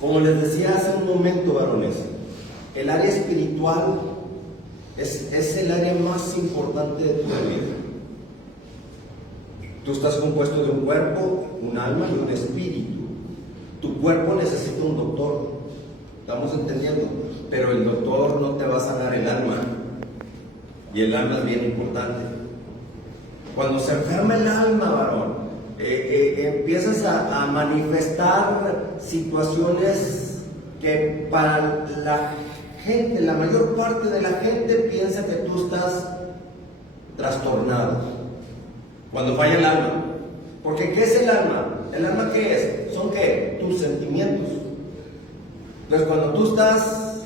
Como les decía hace un momento, varones, el área espiritual es el área más importante de tu vida. Tú estás compuesto de un cuerpo, un alma y un espíritu. Tu cuerpo necesita un doctor, ¿estamos entendiendo? Pero el doctor no te va a sanar el alma, y el alma es bien importante. Cuando se enferma el alma, varón, empiezas a manifestar situaciones que para la gente, la mayor parte de la gente piensa que tú estás trastornado. Cuando falla el alma. Porque ¿qué es el alma? ¿El alma qué es? ¿Son qué? Tus sentimientos. Entonces cuando tú estás,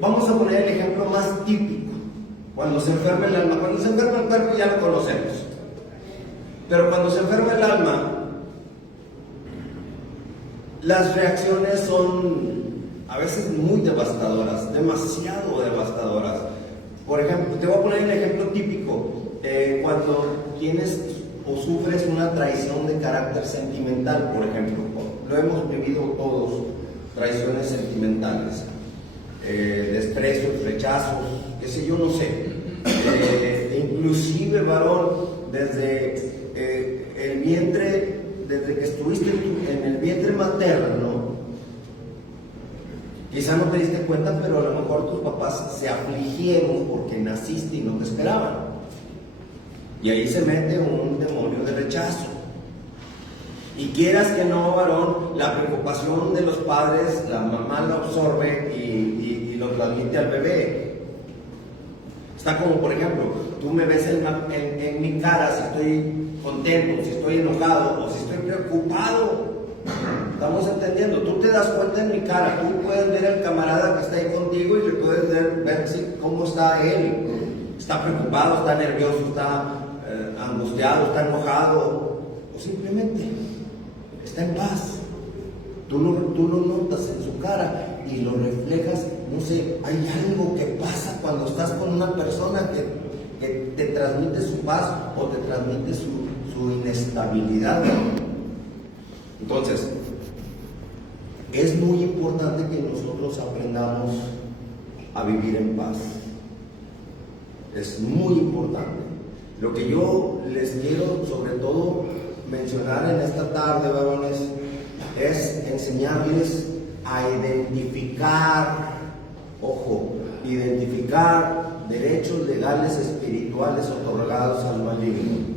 vamos a poner el ejemplo más típico. Cuando se enferma el alma, cuando se enferma el cuerpo ya lo conocemos. Pero cuando se enferma el alma, las reacciones son a veces muy devastadoras, demasiado devastadoras. Por ejemplo, te voy a poner el ejemplo típico. Cuando tienes o sufres una traición de carácter sentimental, por ejemplo, lo hemos vivido todos, traiciones sentimentales, desprecios, rechazos, qué sé yo, no sé, inclusive, varón, desde el vientre, desde que estuviste en el vientre materno, quizá no te diste cuenta, pero a lo mejor tus papás se afligieron porque naciste y no te esperaban. Y ahí se mete un demonio de rechazo. Y quieras que no, varón, la preocupación de los padres, la mamá lo absorbe y lo transmite al bebé. Está como, por ejemplo, tú me ves en mi cara si estoy contento, si estoy enojado o si estoy preocupado. Estamos entendiendo, tú te das cuenta en mi cara, tú puedes ver al camarada que está ahí contigo y le puedes ver cómo está él. Está preocupado, está nervioso, está angustiado, está enojado, o simplemente está en paz. Tú lo notas en su cara y lo reflejas. No sé, hay algo que pasa cuando estás con una persona que te transmite su paz o te transmite su inestabilidad. Entonces, es muy importante que nosotros aprendamos a vivir en paz. Es muy importante. Lo que yo les quiero sobre todo mencionar en esta tarde, varones, es enseñarles a identificar, ojo, identificar derechos legales espirituales otorgados al maligno.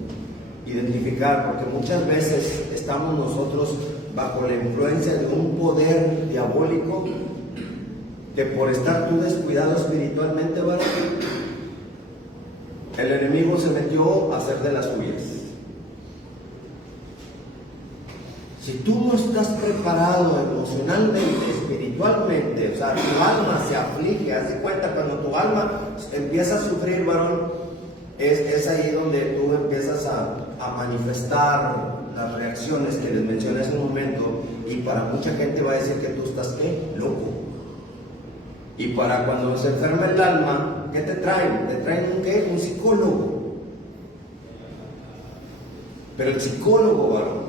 Identificar, porque muchas veces estamos nosotros bajo la influencia de un poder diabólico que por estar tú descuidado espiritualmente, varón, el enemigo se metió a hacer de las suyas. Si tú no estás preparado emocionalmente, espiritualmente, o sea, tu alma se aflige, haz de cuenta, cuando tu alma empieza a sufrir, varón, es ahí donde tú empiezas a manifestar las reacciones que les mencioné hace un momento, y para mucha gente va a decir que tú estás, ¿qué? Loco. Y para cuando se enferma el alma, ¿qué te traen? Te traen un ¿qué? Un psicólogo. Pero el psicólogo, varón,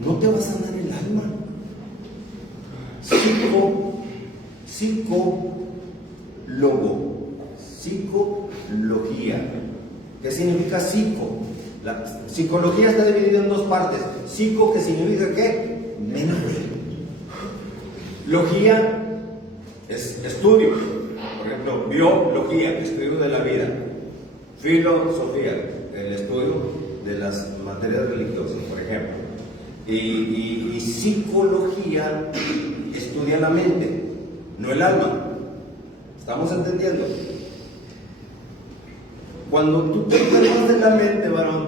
no te va a sanar el alma. Psicología. ¿Qué significa psico? La psicología está dividida en dos partes. Psico, que significa ¿qué? Mente. Logía es estudio. Por ejemplo, biología, estudio de la vida. Filosofía, el estudio de las materias religiosas, por ejemplo. Y psicología estudia la mente, no el alma. ¿Estamos entendiendo? Cuando tú te enfermas de la mente, varón,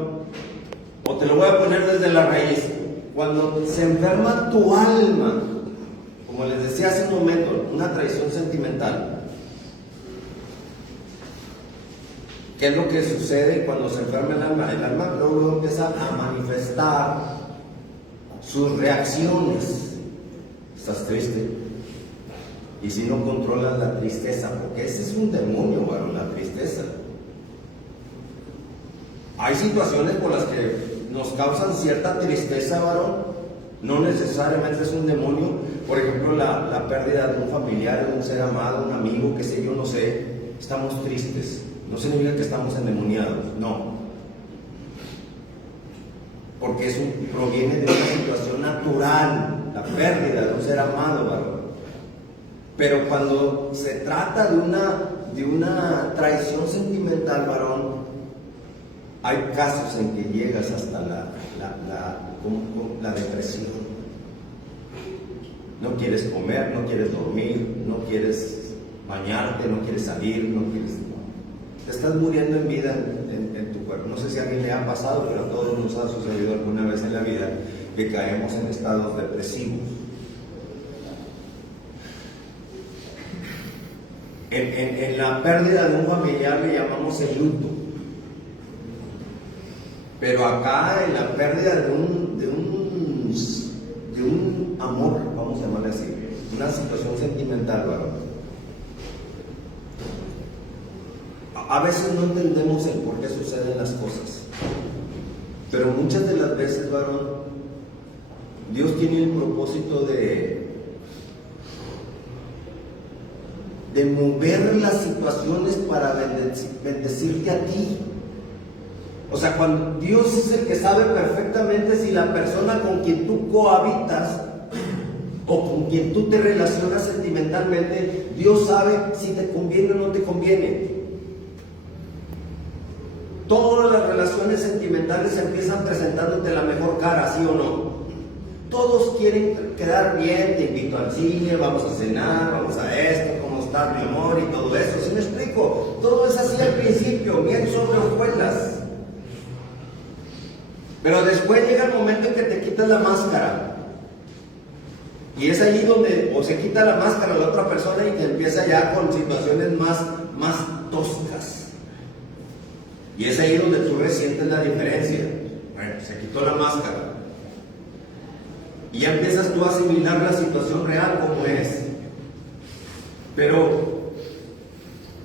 o te lo voy a poner desde la raíz, cuando se enferma tu alma, como les decía hace un momento, una traición sentimental, ¿qué es lo que sucede cuando se enferma el alma? El alma luego empieza a manifestar sus reacciones. Estás triste. Y si no controlas la tristeza, porque ese es un demonio, varón, la tristeza. Hay situaciones por las que nos causan cierta tristeza, varón, No necesariamente es un demonio. Por ejemplo, la pérdida de un familiar, de un ser amado, un amigo, qué sé yo, no sé. Estamos tristes. No significa que estamos endemoniados, no. Porque proviene de una situación natural, la pérdida de un ser amado, varón. Pero cuando se trata de una traición sentimental, varón, hay casos en que llegas hasta la depresión. No quieres comer, no quieres dormir, no quieres bañarte, no quieres salir, no quieres... Te estás muriendo en vida en tu cuerpo. No sé si a alguien le ha pasado, pero a todos nos ha sucedido alguna vez en la vida que caemos en estados depresivos. En la pérdida de un familiar le llamamos el luto. Pero acá en la pérdida de un amor, vamos a llamarle así, una situación sentimental, varón. A veces no entendemos el por qué suceden las cosas, pero muchas de las veces, varón, Dios tiene el propósito de mover las situaciones para bendecirte a ti. O sea, cuando Dios es el que sabe perfectamente si la persona con quien tú cohabitas o con quien tú te relacionas sentimentalmente, Dios sabe si te conviene o no te conviene. Todas las relaciones sentimentales empiezan presentándote la mejor cara, ¿sí o no? Todos quieren quedar bien, te invito al cine, vamos a cenar, vamos a esto, cómo está mi amor y todo eso. ¿Sí me explico? Todo es así al principio, bien sobre hojuelas. Pero después llega el momento en que te quitas la máscara. Y es allí donde o se quita la máscara la otra persona y te empieza ya con situaciones más toscas. Y es ahí donde tú resientes la diferencia. Bueno, se quitó la máscara. Y ya empiezas tú a asimilar la situación real como es. Pero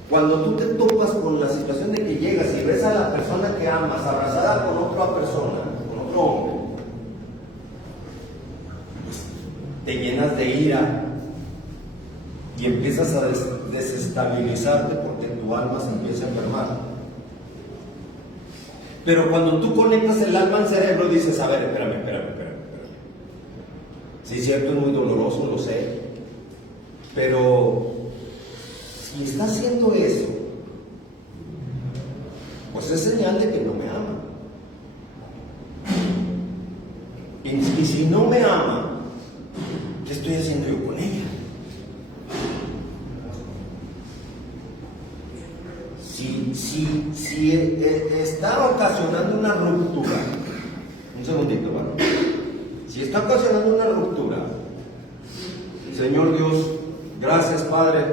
cuando tú te topas con la situación de que llegas y ves a la persona que amas abrazada con otra persona, con otro hombre, pues te llenas de ira y empiezas a desestabilizarte porque tu alma se empieza a enfermar. Pero cuando tú conectas el alma al cerebro, dices, a ver, espérame. Sí, cierto, es muy doloroso, lo sé. Pero si está haciendo eso, pues es señal de que no me ama. Y si no me ama, ¿qué estoy haciendo yo con ella? Si está ocasionando una ruptura, un segundito, ¿vale? Si está ocasionando una ruptura, Señor Dios, gracias Padre,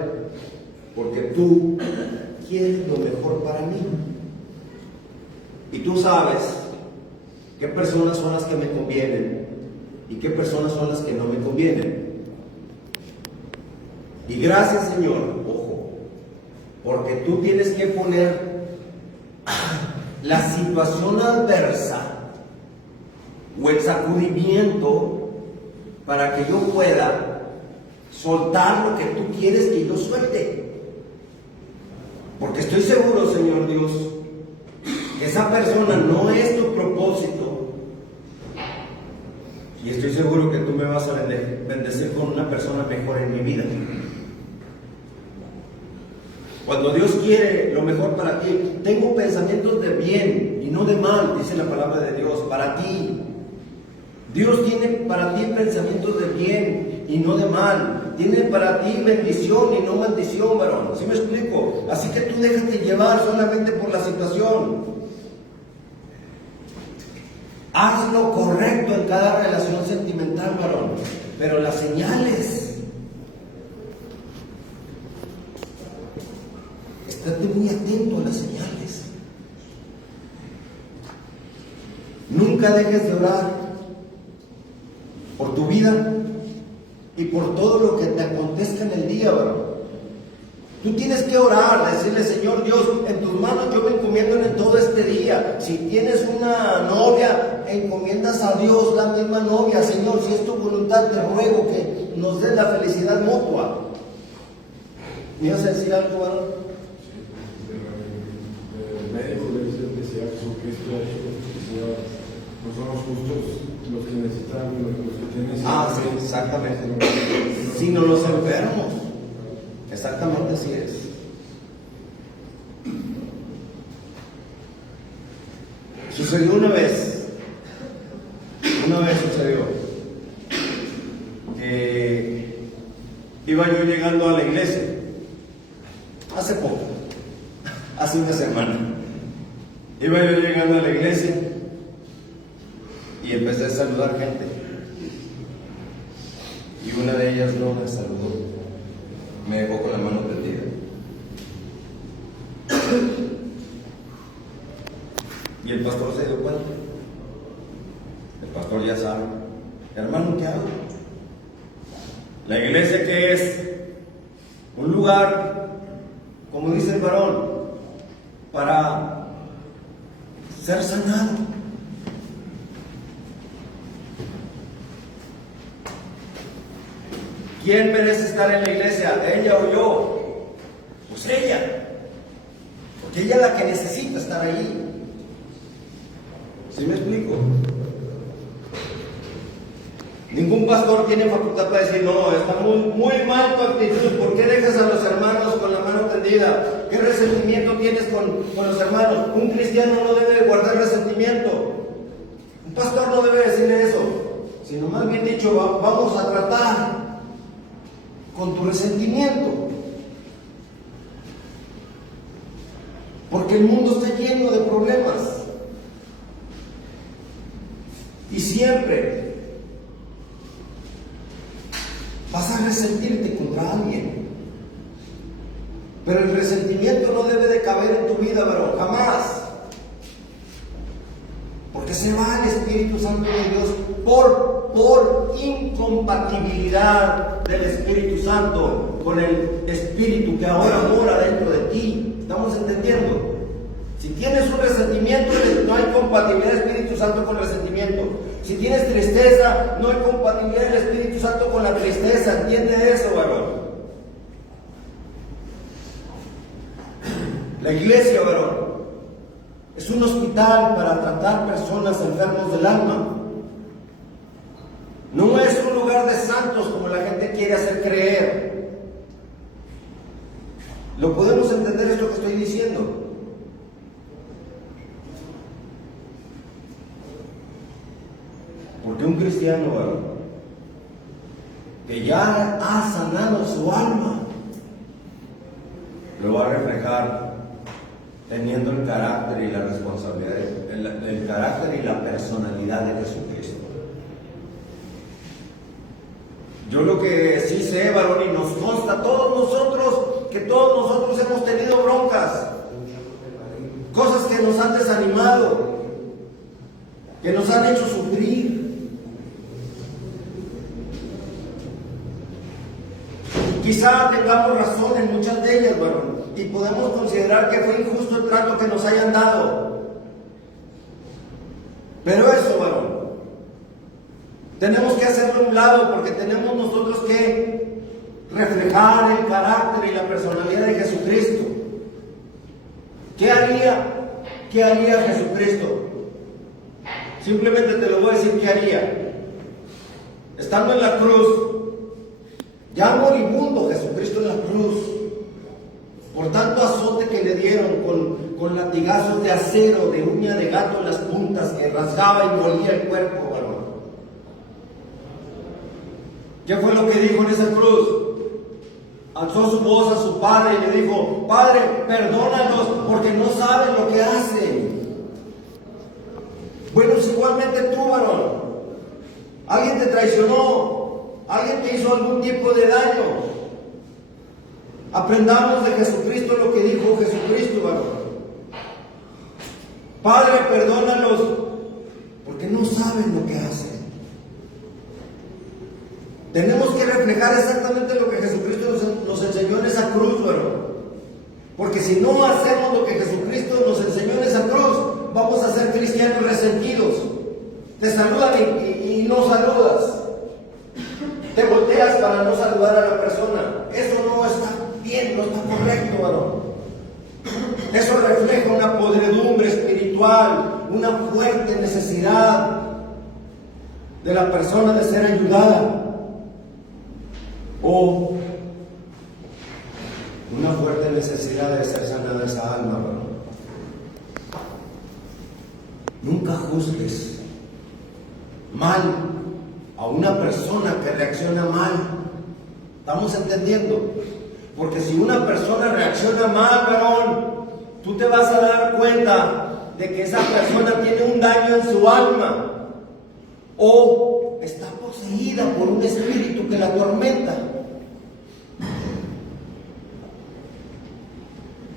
porque tú quieres lo mejor para mí. Y tú sabes qué personas son las que me convienen y qué personas son las que no me convienen. Y gracias, Señor, ojo, porque tú tienes que poner la situación adversa o el sacudimiento para que yo pueda soltar lo que tú quieres que yo suelte. Porque estoy seguro, Señor Dios, que esa persona no es tu propósito. Y estoy seguro que tú me vas a bendecir con una persona mejor en mi vida. Cuando Dios quiere lo mejor para ti, tengo pensamientos de bien y no de mal, dice la palabra de Dios, para ti. Dios tiene para ti pensamientos de bien y no de mal. Tiene para ti bendición y no maldición, varón. ¿Sí me explico? Así que tú déjate llevar solamente por la situación. Haz lo correcto en cada relación sentimental, varón. Pero las señales, estate muy atento a las señales. Nunca dejes de orar por tu vida y por todo lo que te acontezca en el día, varón. Tú tienes que orar, decirle: Señor Dios, en tus manos yo me encomiendo en todo este día. Si tienes una novia, encomiendas a Dios la misma novia. Señor, si es tu voluntad, te ruego que nos des la felicidad mutua. ¿Me ibas a decir algo, varón? El médico le decía a Jesucristo, Señor, no somos justos los que necesitan, los que tienen. Sí, exactamente. Sino los enfermos. Exactamente así es. Sucedió una vez sucedió que iba yo llegando a la iglesia, hace poco, hace una semana, iba yo llegando a la iglesia y empecé a saludar gente, y una de ellas no me saludó. Me dejó con la mano tendida. Y el pastor se dio cuenta. El pastor ya sabe: hermano, ¿qué hago? La iglesia, que es un lugar, como dice el varón, para ser sanado. ¿Quién merece estar en la iglesia? ¿Ella o yo? Pues ella. Porque ella es la que necesita estar ahí. ¿Sí me explico? Ningún pastor tiene facultad para decir: no, está muy mal tu actitud. ¿Por qué dejas a los hermanos con la mano tendida? ¿Qué resentimiento tienes con los hermanos? Un cristiano no debe guardar resentimiento. Un pastor no debe decirle eso, sino más bien dicho: vamos a tratar con tu resentimiento, porque el mundo está lleno de problemas y siempre vas a resentirte contra alguien, pero el resentimiento no debe de caber en tu vida, pero jamás, porque se va el Espíritu Santo de Dios por incompatibilidad del Espíritu Santo con el Espíritu que ahora mora dentro de ti. ¿Estamos entendiendo? Si tienes un resentimiento, no hay compatibilidad del Espíritu Santo con el resentimiento. Si tienes tristeza, no hay compatibilidad del Espíritu Santo con la tristeza. ¿Entiende eso, varón? La iglesia, varón, es un hospital para tratar personas enfermos del alma. No es un lugar de santos como la gente quiere hacer creer. ¿Lo podemos entender esto que estoy diciendo? Porque un cristiano, que ya ha sanado su alma, lo va a reflejar teniendo el carácter y la responsabilidad, el carácter y la personalidad de Jesucristo. Yo lo que sí sé, varón, y nos consta a todos nosotros hemos tenido broncas, cosas que nos han desanimado, que nos han hecho sufrir. Quizá tengamos razón en muchas de ellas, varón, y podemos considerar que fue injusto el trato que nos hayan dado. Pero eso, varón, tenemos que hacerlo a un lado, porque tenemos nosotros que reflejar el carácter y la personalidad de Jesucristo. ¿Qué haría Jesucristo? Simplemente te lo voy a decir: ¿qué haría? Estando en la cruz, ya moribundo Jesucristo en la cruz, por tanto azote que le dieron con latigazos de acero, de uña de gato en las puntas, que rasgaba y molía el cuerpo, varón. ¿Qué fue lo que dijo en esa cruz? Alzó su voz a su Padre y le dijo: Padre, perdónanos porque no saben lo que hacen. Bueno, es igualmente tú, varón. Alguien te traicionó, alguien te hizo algún tipo de daño. Aprendamos de Jesucristo lo que dijo Jesucristo, varón. Padre, perdónalos porque no saben lo que hacen. Tenemos que reflejar exactamente lo que Jesucristo nos enseñó en esa cruz, varón. Porque si no hacemos lo que Jesucristo nos enseñó en esa cruz, vamos a ser cristianos resentidos. Te saludan y no saludas. Te volteas para no saludar a la persona. Eso no está bien, no está correcto, varón. Eso refleja una podredumbre espiritual, una fuerte necesidad de la persona de ser ayudada. O una fuerte necesidad de ser sanada esa alma, varón. Nunca juzgues mal a una persona que reacciona mal. ¿Estamos entendiendo? Porque si una persona reacciona mal, varón, tú te vas a dar cuenta de que esa persona tiene un daño en su alma o está poseída por un espíritu que la atormenta.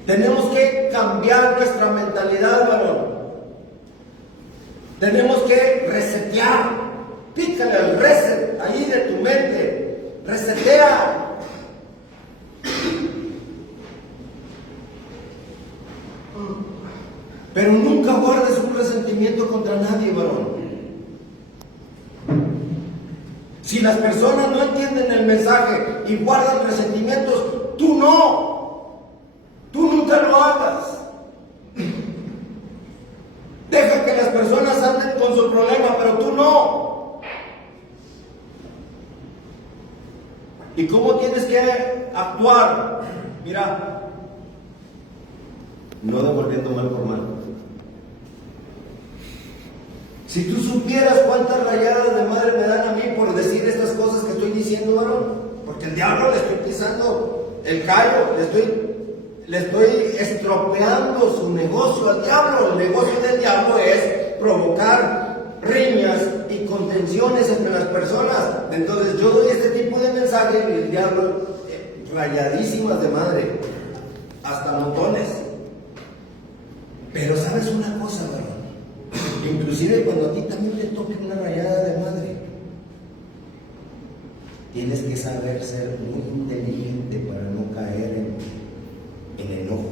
Tenemos que cambiar nuestra mentalidad, varón. Tenemos que resetear. Pícale al reset ahí de tu mente. Resetea. Pero nunca guardes un resentimiento contra nadie, varón. Si las personas no entienden el mensaje y guardan resentimientos, tú no. Tú nunca lo hagas. Deja que las personas anden con su problema, pero tú no. ¿Y cómo tienes que actuar? Mira, no devolviendo mal por mal. Si tú supieras cuántas rayadas de madre me dan a mí por decir estas cosas que estoy diciendo, varón, porque el diablo le estoy pisando el callo, le estoy estropeando su negocio al diablo. El negocio del diablo es provocar riñas y contenciones entre las personas. Entonces yo doy este tipo de mensajes y el diablo, rayadísimas de madre, hasta montones. Pero sabes una cosa, varón, inclusive cuando a ti también te toque una rayada de madre, tienes que saber ser muy inteligente para no caer en enojo.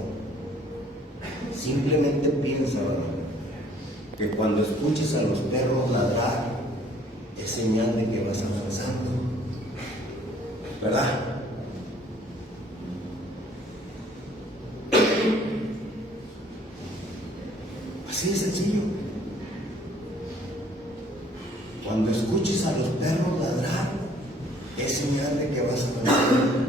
Simplemente piensa, varón, que cuando escuches a los perros ladrar es señal de que vas avanzando, ¿verdad? Así de sencillo. Cuando escuches a los perros ladrar es señal de que vas avanzando.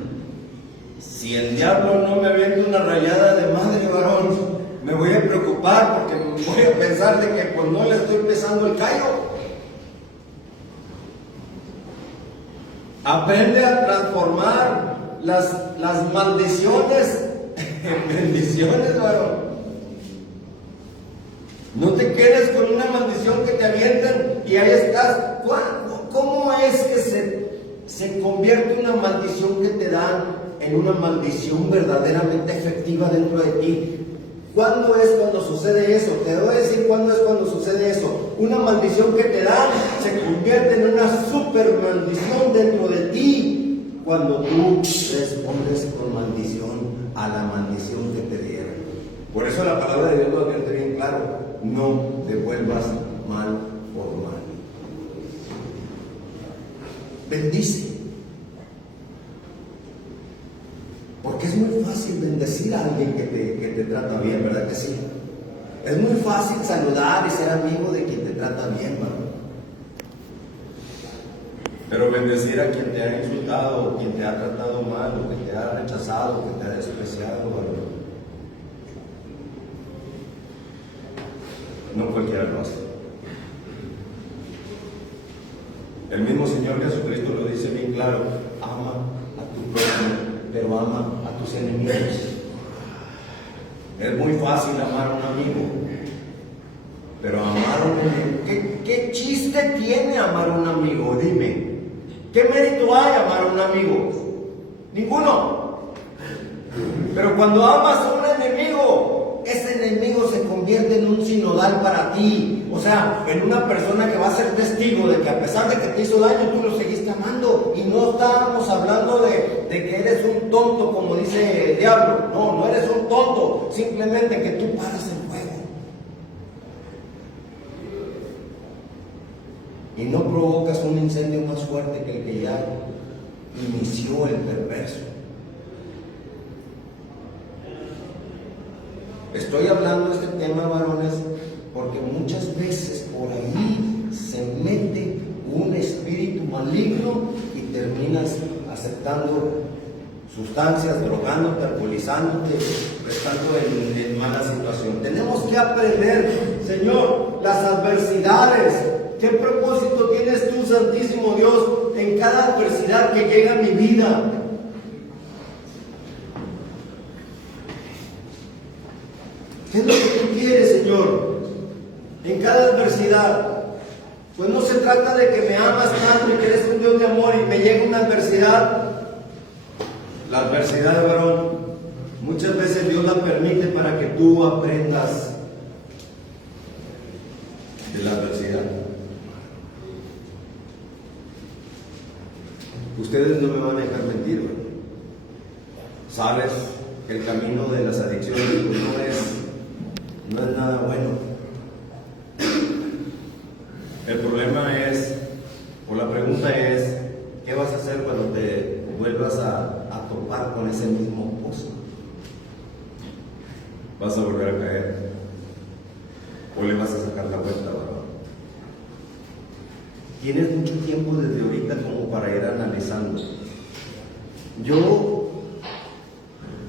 Si el diablo no me avienta una rayada de madre, varón, me voy a preocupar porque voy a pensar de que pues no le estoy pesando el callo. Aprende a transformar las maldiciones en bendiciones, varón. No te quedes con una maldición que te avientan y ahí estás. ¿Cómo es que se convierte una maldición que te dan en una maldición verdaderamente efectiva dentro de ti? ¿Cuándo es cuando sucede eso? Te voy a decir cuándo es cuando sucede eso. Una maldición que te dan se convierte en una super maldición dentro de ti cuando tú respondes con maldición a la maldición que te dieron. Por eso la palabra de Dios lo advierte bien claro: no devuelvas mal por mal. Bendice. Porque es muy fácil bendecir a alguien que te trata bien, ¿verdad que sí? Es muy fácil saludar y ser amigo de quien te trata bien, ¿verdad? Pero bendecir a quien te ha insultado, o quien te ha tratado mal, o que te ha rechazado, o que te ha despreciado, ¿verdad? No cualquiera lo hace. El mismo Señor Jesucristo lo dice bien claro: ama a tu prójimo, pero ama a tus enemigos. Es muy fácil amar a un amigo, pero amar a un enemigo, ¿qué chiste tiene amar a un amigo? Dime, ¿qué mérito hay amar a un amigo? Ninguno. Pero cuando amas a un enemigo, ese enemigo se convierte en un sinodal para ti. O sea, en una persona que va a ser testigo de que a pesar de que te hizo daño, tú lo seguiste amando. Y no estábamos hablando de que eres un tonto, como dice el diablo. No, no eres un tonto. Simplemente que tú paras el fuego. Y no provocas un incendio más fuerte que el que ya inició el perverso. Estoy hablando de este tema, varones, porque muchas veces por ahí se mete un espíritu maligno y terminas aceptando sustancias, drogándote, alcoholizándote, estando en mala situación. Tenemos que aprender, Señor, las adversidades. ¿Qué propósito tienes tú, Santísimo Dios, en cada adversidad que llega a mi vida? ¿Qué es lo que tú quieres, Señor, en cada adversidad? Pues no se trata de que me amas tanto y que eres un Dios de amor y me llega una adversidad. La adversidad, varón, muchas veces Dios la permite para que tú aprendas de la adversidad. Ustedes no me van a dejar mentir, ¿verdad? Sabes que el camino de las adicciones no es nada bueno. El problema es, o la pregunta es, ¿qué vas a hacer cuando te vuelvas a topar con ese mismo pozo? ¿Vas a volver a caer? ¿O le vas a sacar la vuelta, verdad? Tienes mucho tiempo desde ahorita como para ir analizando. Yo,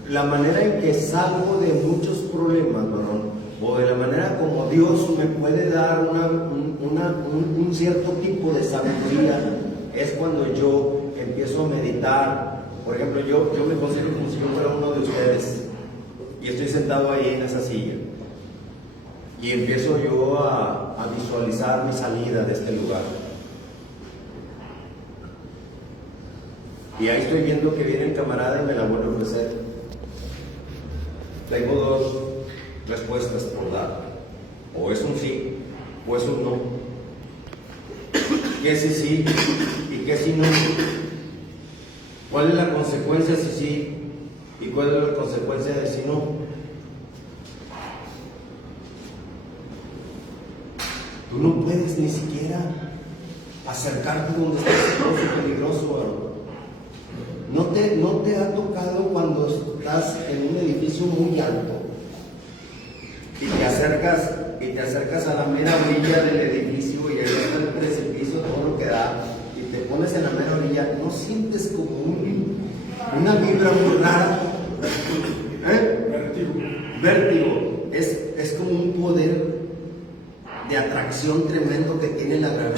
la manera en que salgo de muchos problemas, varón, o de la manera como Dios me puede dar un cierto tipo de sabiduría, es cuando yo empiezo a meditar. Por ejemplo, yo me considero como si yo fuera uno de ustedes y estoy sentado ahí en esa silla y empiezo yo a visualizar mi salida de este lugar. Y ahí estoy viendo que viene el camarada y me la vuelve a ofrecer. Tengo dos respuestas por dar. O es un sí, o es un no. ¿Qué es sí y qué si no? ¿Cuál es la consecuencia si sí y cuál es la consecuencia de si no? Tú no puedes ni siquiera acercarte donde está ese pozo peligroso, ¿verdad? ¿No te ha tocado cuando estás en un edificio muy alto y te acercas a la mera orilla del edificio y ahí está el precipicio, todo lo que da, y te pones en la mera orilla? ¿No sientes como una vibra muy rara? Vértigo. Es como un poder de atracción tremendo que tiene la gravedad,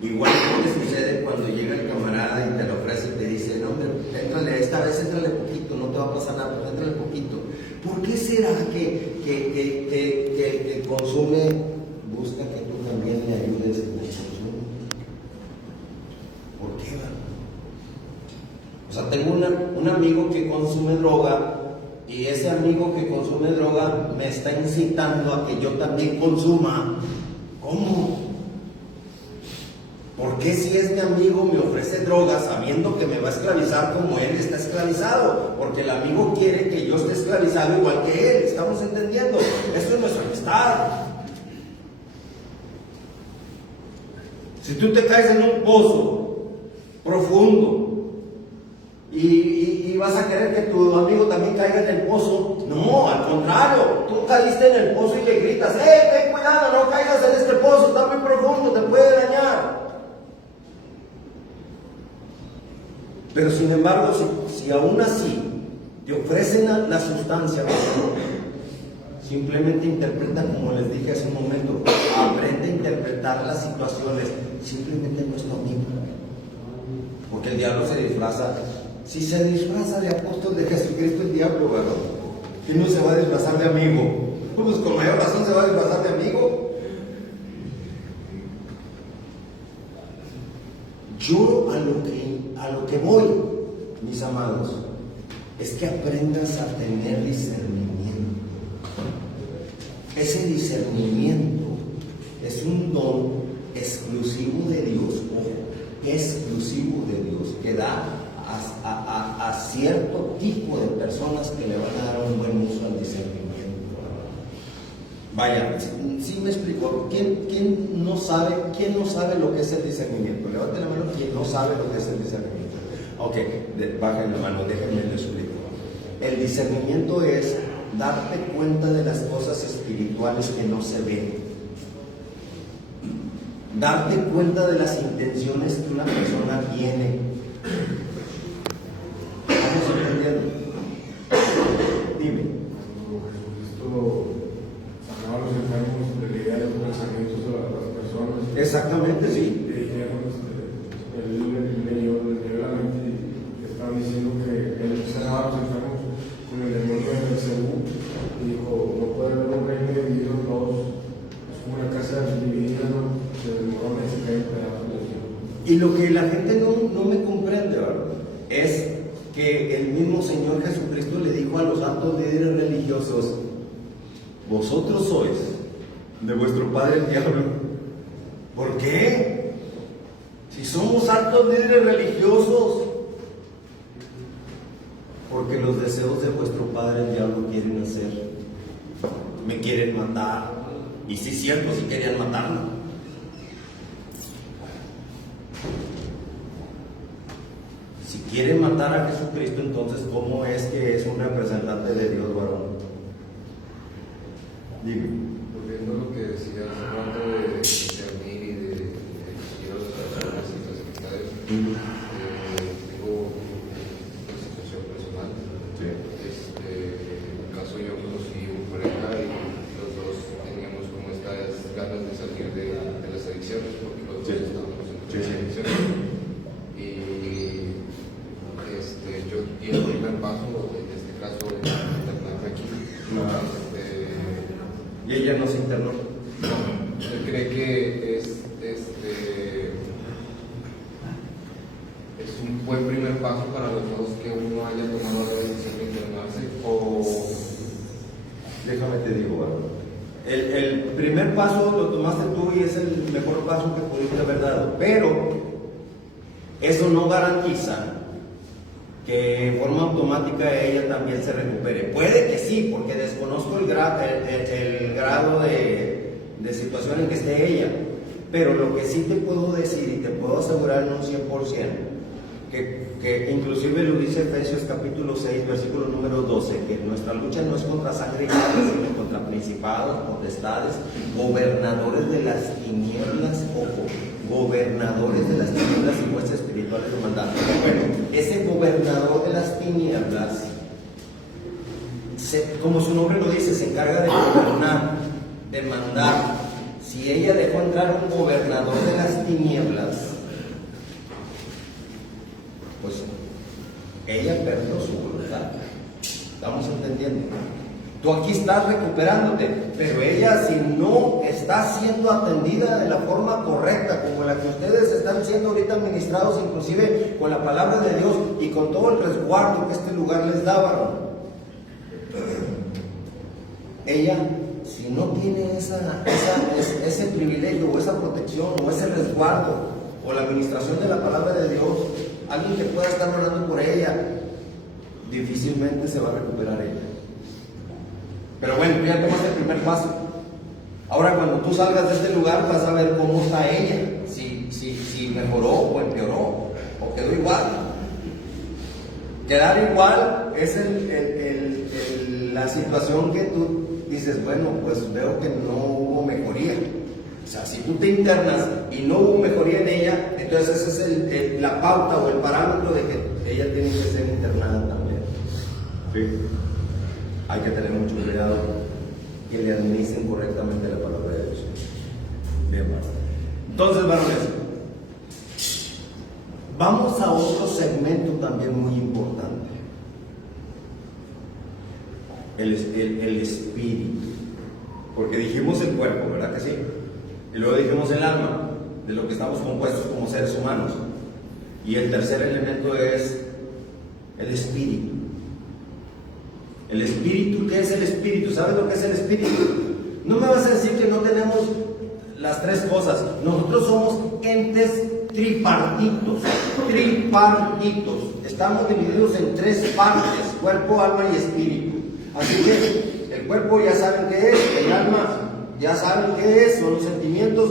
Igual que sucede cuando llega el camarada y te lo ofrece y te dice, no, hombre, éntrale, esta vez éntrale poquito, no te va a pasar nada, pero éntrale poquito. ¿Por qué será que el que consume busca que tú también le ayudes en el consumo? ¿Por qué, va? O sea, tengo un amigo que consume droga y ese amigo que consume droga me está incitando a que yo también consuma. ¿Cómo? ¿Por qué si es mi amigo me ofrece droga sabiendo que me va a esclavizar como él está esclavizado? Porque el amigo quiere que yo esté esclavizado igual que él. ¿Estamos entendiendo? Esto es nuestra amistad. Si tú te caes en un pozo profundo y vas a querer que tu amigo también caiga en el pozo, no, al contrario, tú caíste en el pozo y le gritas, ten cuidado, no caigas en este pozo, está muy profundo, te puede dañar. Pero sin embargo, si aún así te ofrecen la sustancia, simplemente interpreta, como les dije hace un momento, aprende a interpretar las situaciones, simplemente no es tu amigo. Porque el diablo se disfraza, si se disfraza de apóstol de Jesucristo el diablo, ¿verdad? ¿Quién no se va a disfrazar de amigo? Pues con mayor razón se va a disfrazar de amigo. Yo a lo que voy, mis amados, es que aprendas a tener discernimiento. Ese discernimiento es un don exclusivo de Dios, exclusivo de Dios, que da a cierto tipo de personas que le van a dar un buen uso al discernimiento. Vaya, ¿sí me explico? ¿Quién no sabe lo que es el discernimiento? Levante la mano quien no sabe lo que es el discernimiento. Ok, bajen la mano, déjenme les explico. El discernimiento es darte cuenta de las cosas espirituales que no se ven. Darte cuenta de las intenciones que una persona tiene. ¿Estamos entendiendo? Dime. Esto sacaba a los enfermos de la idea de los pensamientos a las personas. Exactamente, sí. Él me dio la mente y estaba diciendo que él sanaba a los enfermos con el demonio de Belcebú y dijo: no puede haber un reino dividido en dos, es como una casa dividida, ¿no? Se desmorona y se cae en pedazos. Y lo que la gente no me comprende, ¿verdad? Es que el mismo Señor Jesucristo le dijo a los altos líderes religiosos: vosotros sois de vuestro padre el diablo. ¿Por qué? Si somos altos líderes religiosos, porque los deseos de vuestro padre el diablo quieren hacer. Me quieren matar. Y sí es cierto, sí querían matarme. Si quieren matar a Jesucristo, entonces ¿cómo es que es un representante de Dios, varón? Dime. Volviendo a lo que decías hablando de discernir y de elegir a las personas y clasificar, tengo una situación personal. Sí. En mi caso, yo conocí una pareja y los dos teníamos como estas ganas de salir de las adicciones, porque los dos estábamos en adicciones. Yo di el primer paso, en este caso, de internarme aquí. Y ella no se internó. Él cree que es un buen primer paso para los dos que uno haya tomado la decisión de internarse, o Déjame te digo, varón. El primer paso lo tomaste tú y es el mejor paso que pudiste haber dado. Pero eso no garantiza que en forma automática ella también se recupere. Puede que sí, porque desconozco el grado de situación en que esté ella, pero lo que sí te puedo decir y te puedo asegurar en un 100%, que inclusive lo dice Efesios capítulo 6, versículo número 12, que nuestra lucha no es contra sangre y carne, sino contra principados, potestades, gobernadores de las tinieblas, gobernadores de las tinieblas y huestes espirituales de maldad. Bueno, ese gobernador de las tinieblas, como su nombre lo dice, se encarga de gobernar, de mandar. Si ella dejó entrar un gobernador de las tinieblas, pues ella perdió su voluntad. ¿Estamos entendiendo? Tú aquí estás recuperándote, pero ella, si no está siendo atendida de la forma correcta, como la que ustedes están siendo ahorita administrados, inclusive con la palabra de Dios y con todo el resguardo que este lugar les daba, ella, si no tiene ese privilegio o esa protección o ese resguardo o la administración de la palabra de Dios, alguien que pueda estar orando por ella, difícilmente se va a recuperar ella. Pero bueno, tú ya tomaste el primer paso. Ahora cuando tú salgas de este lugar vas a ver cómo está ella, si mejoró o empeoró, o quedó igual. Quedar igual es la situación que tú dices, bueno, pues veo que no hubo mejoría. O sea, si tú te internas y no hubo mejoría en ella, entonces esa es la pauta o el parámetro de que ella tiene que ser internada también. Sí. Hay que tener mucho cuidado que le administren correctamente la palabra de Dios. Bien, bueno. Entonces, varones, vamos a otro segmento también muy importante. El espíritu. Porque dijimos el cuerpo, ¿verdad que sí? Y luego dijimos el alma, de lo que estamos compuestos como seres humanos. Y el tercer elemento es el espíritu. El espíritu, ¿qué es el espíritu? ¿Sabes lo que es el espíritu? No me vas a decir que no tenemos las tres cosas. Nosotros somos entes tripartitos. Tripartitos. Estamos divididos en tres partes: cuerpo, alma y espíritu. Así que el cuerpo ya saben qué es, el alma ya saben qué es, son los sentimientos.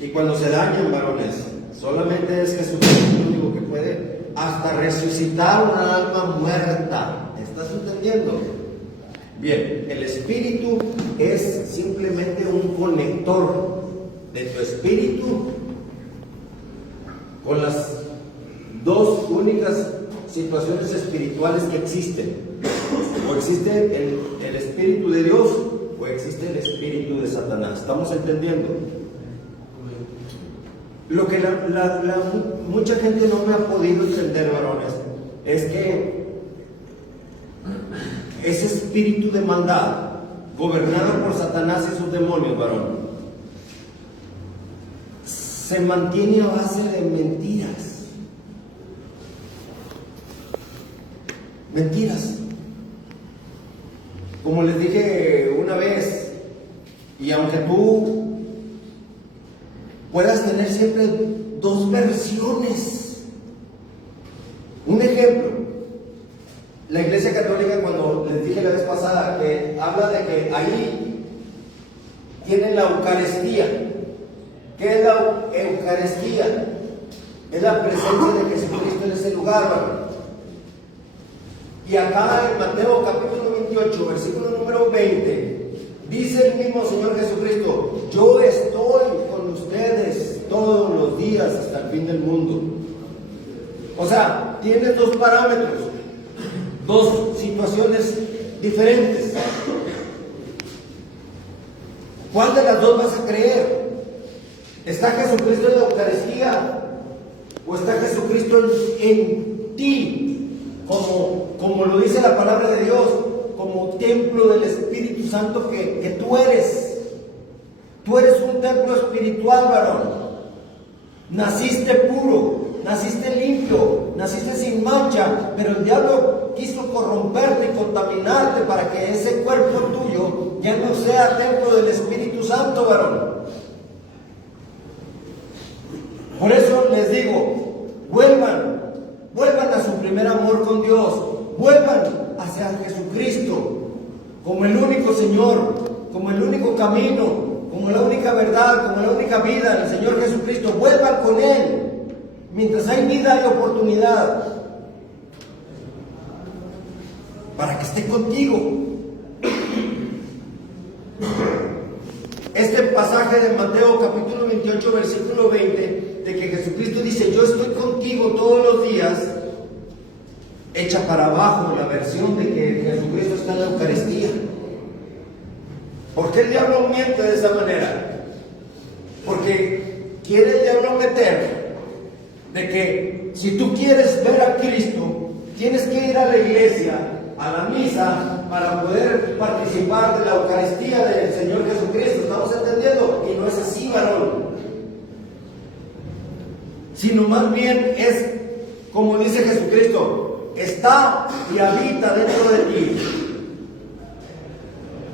Y cuando se dañan, varones, solamente es Jesucristo el único que puede hasta resucitar una alma muerta. ¿Estás entendiendo? Bien, el espíritu es simplemente un conector de tu espíritu con las dos únicas situaciones espirituales que existen. O existe el espíritu de Dios o existe el espíritu de Satanás. ¿Estamos entendiendo? Lo que mucha gente no me ha podido entender, varones, es que ese espíritu de maldad, gobernado por Satanás y sus demonios, varón, se mantiene a base de mentiras. Mentiras. Como les dije una vez, y aunque tú puedas tener siempre dos versiones. Un ejemplo, la Iglesia Católica, cuando les dije la vez pasada, que habla de que ahí tienen la Eucaristía. ¿Qué es la Eucaristía? Es la presencia de Jesucristo en ese lugar, ¿verdad? Y acá en Mateo capítulo 28, versículo número 20, dice el mismo Señor Jesucristo: yo estoy con ustedes todos los días hasta el fin del mundo. O sea, tienes dos parámetros, dos situaciones diferentes. ¿Cuál de las dos vas a creer? ¿Está Jesucristo en la Eucaristía o está Jesucristo en ti? Como lo dice la palabra de Dios, como templo del Espíritu Santo que tú eres. Tú eres un templo espiritual, varón. Naciste puro, naciste limpio, naciste sin mancha, pero el diablo quiso corromperte y contaminarte para que ese cuerpo tuyo ya no sea templo del Espíritu Santo, varón. Por eso les digo, vuelvan a su primer amor con Dios, vuelvan hacia Jesucristo como el único Señor, como el único camino, como la única verdad, como la única vida, el Señor Jesucristo. Vuelvan con Él mientras hay vida y oportunidad, para que esté contigo. Este pasaje de Mateo capítulo 28 versículo 20, de que Jesucristo dice: yo estoy contigo todos los días, echa para abajo la versión de que Jesucristo está en la Eucaristía. ¿Por qué el diablo miente de esa manera? Porque quiere el diablo meter de que si tú quieres ver a Cristo, tienes que ir a la iglesia, a la misa, para poder participar de la Eucaristía del Señor Jesucristo. ¿Estamos entendiendo? Y no es así, varón. Sino más bien es, como dice Jesucristo, está y habita dentro de ti.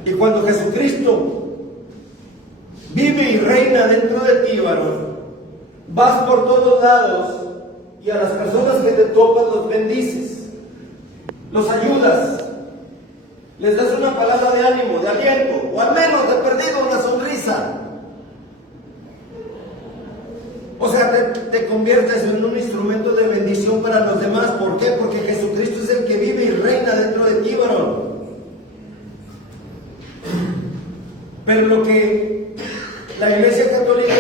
Y cuando Jesucristo vive y reina dentro de ti, varón, vas por todos lados y a las personas que te topan los bendices, los ayudas, les das una palabra de ánimo, de aliento, o al menos de perdido una sonrisa. O sea, te conviertes en un instrumento de bendición para los demás. ¿Por qué? Porque Jesucristo es el que vive y reina dentro de ti, varón. Pero lo que la Iglesia Católica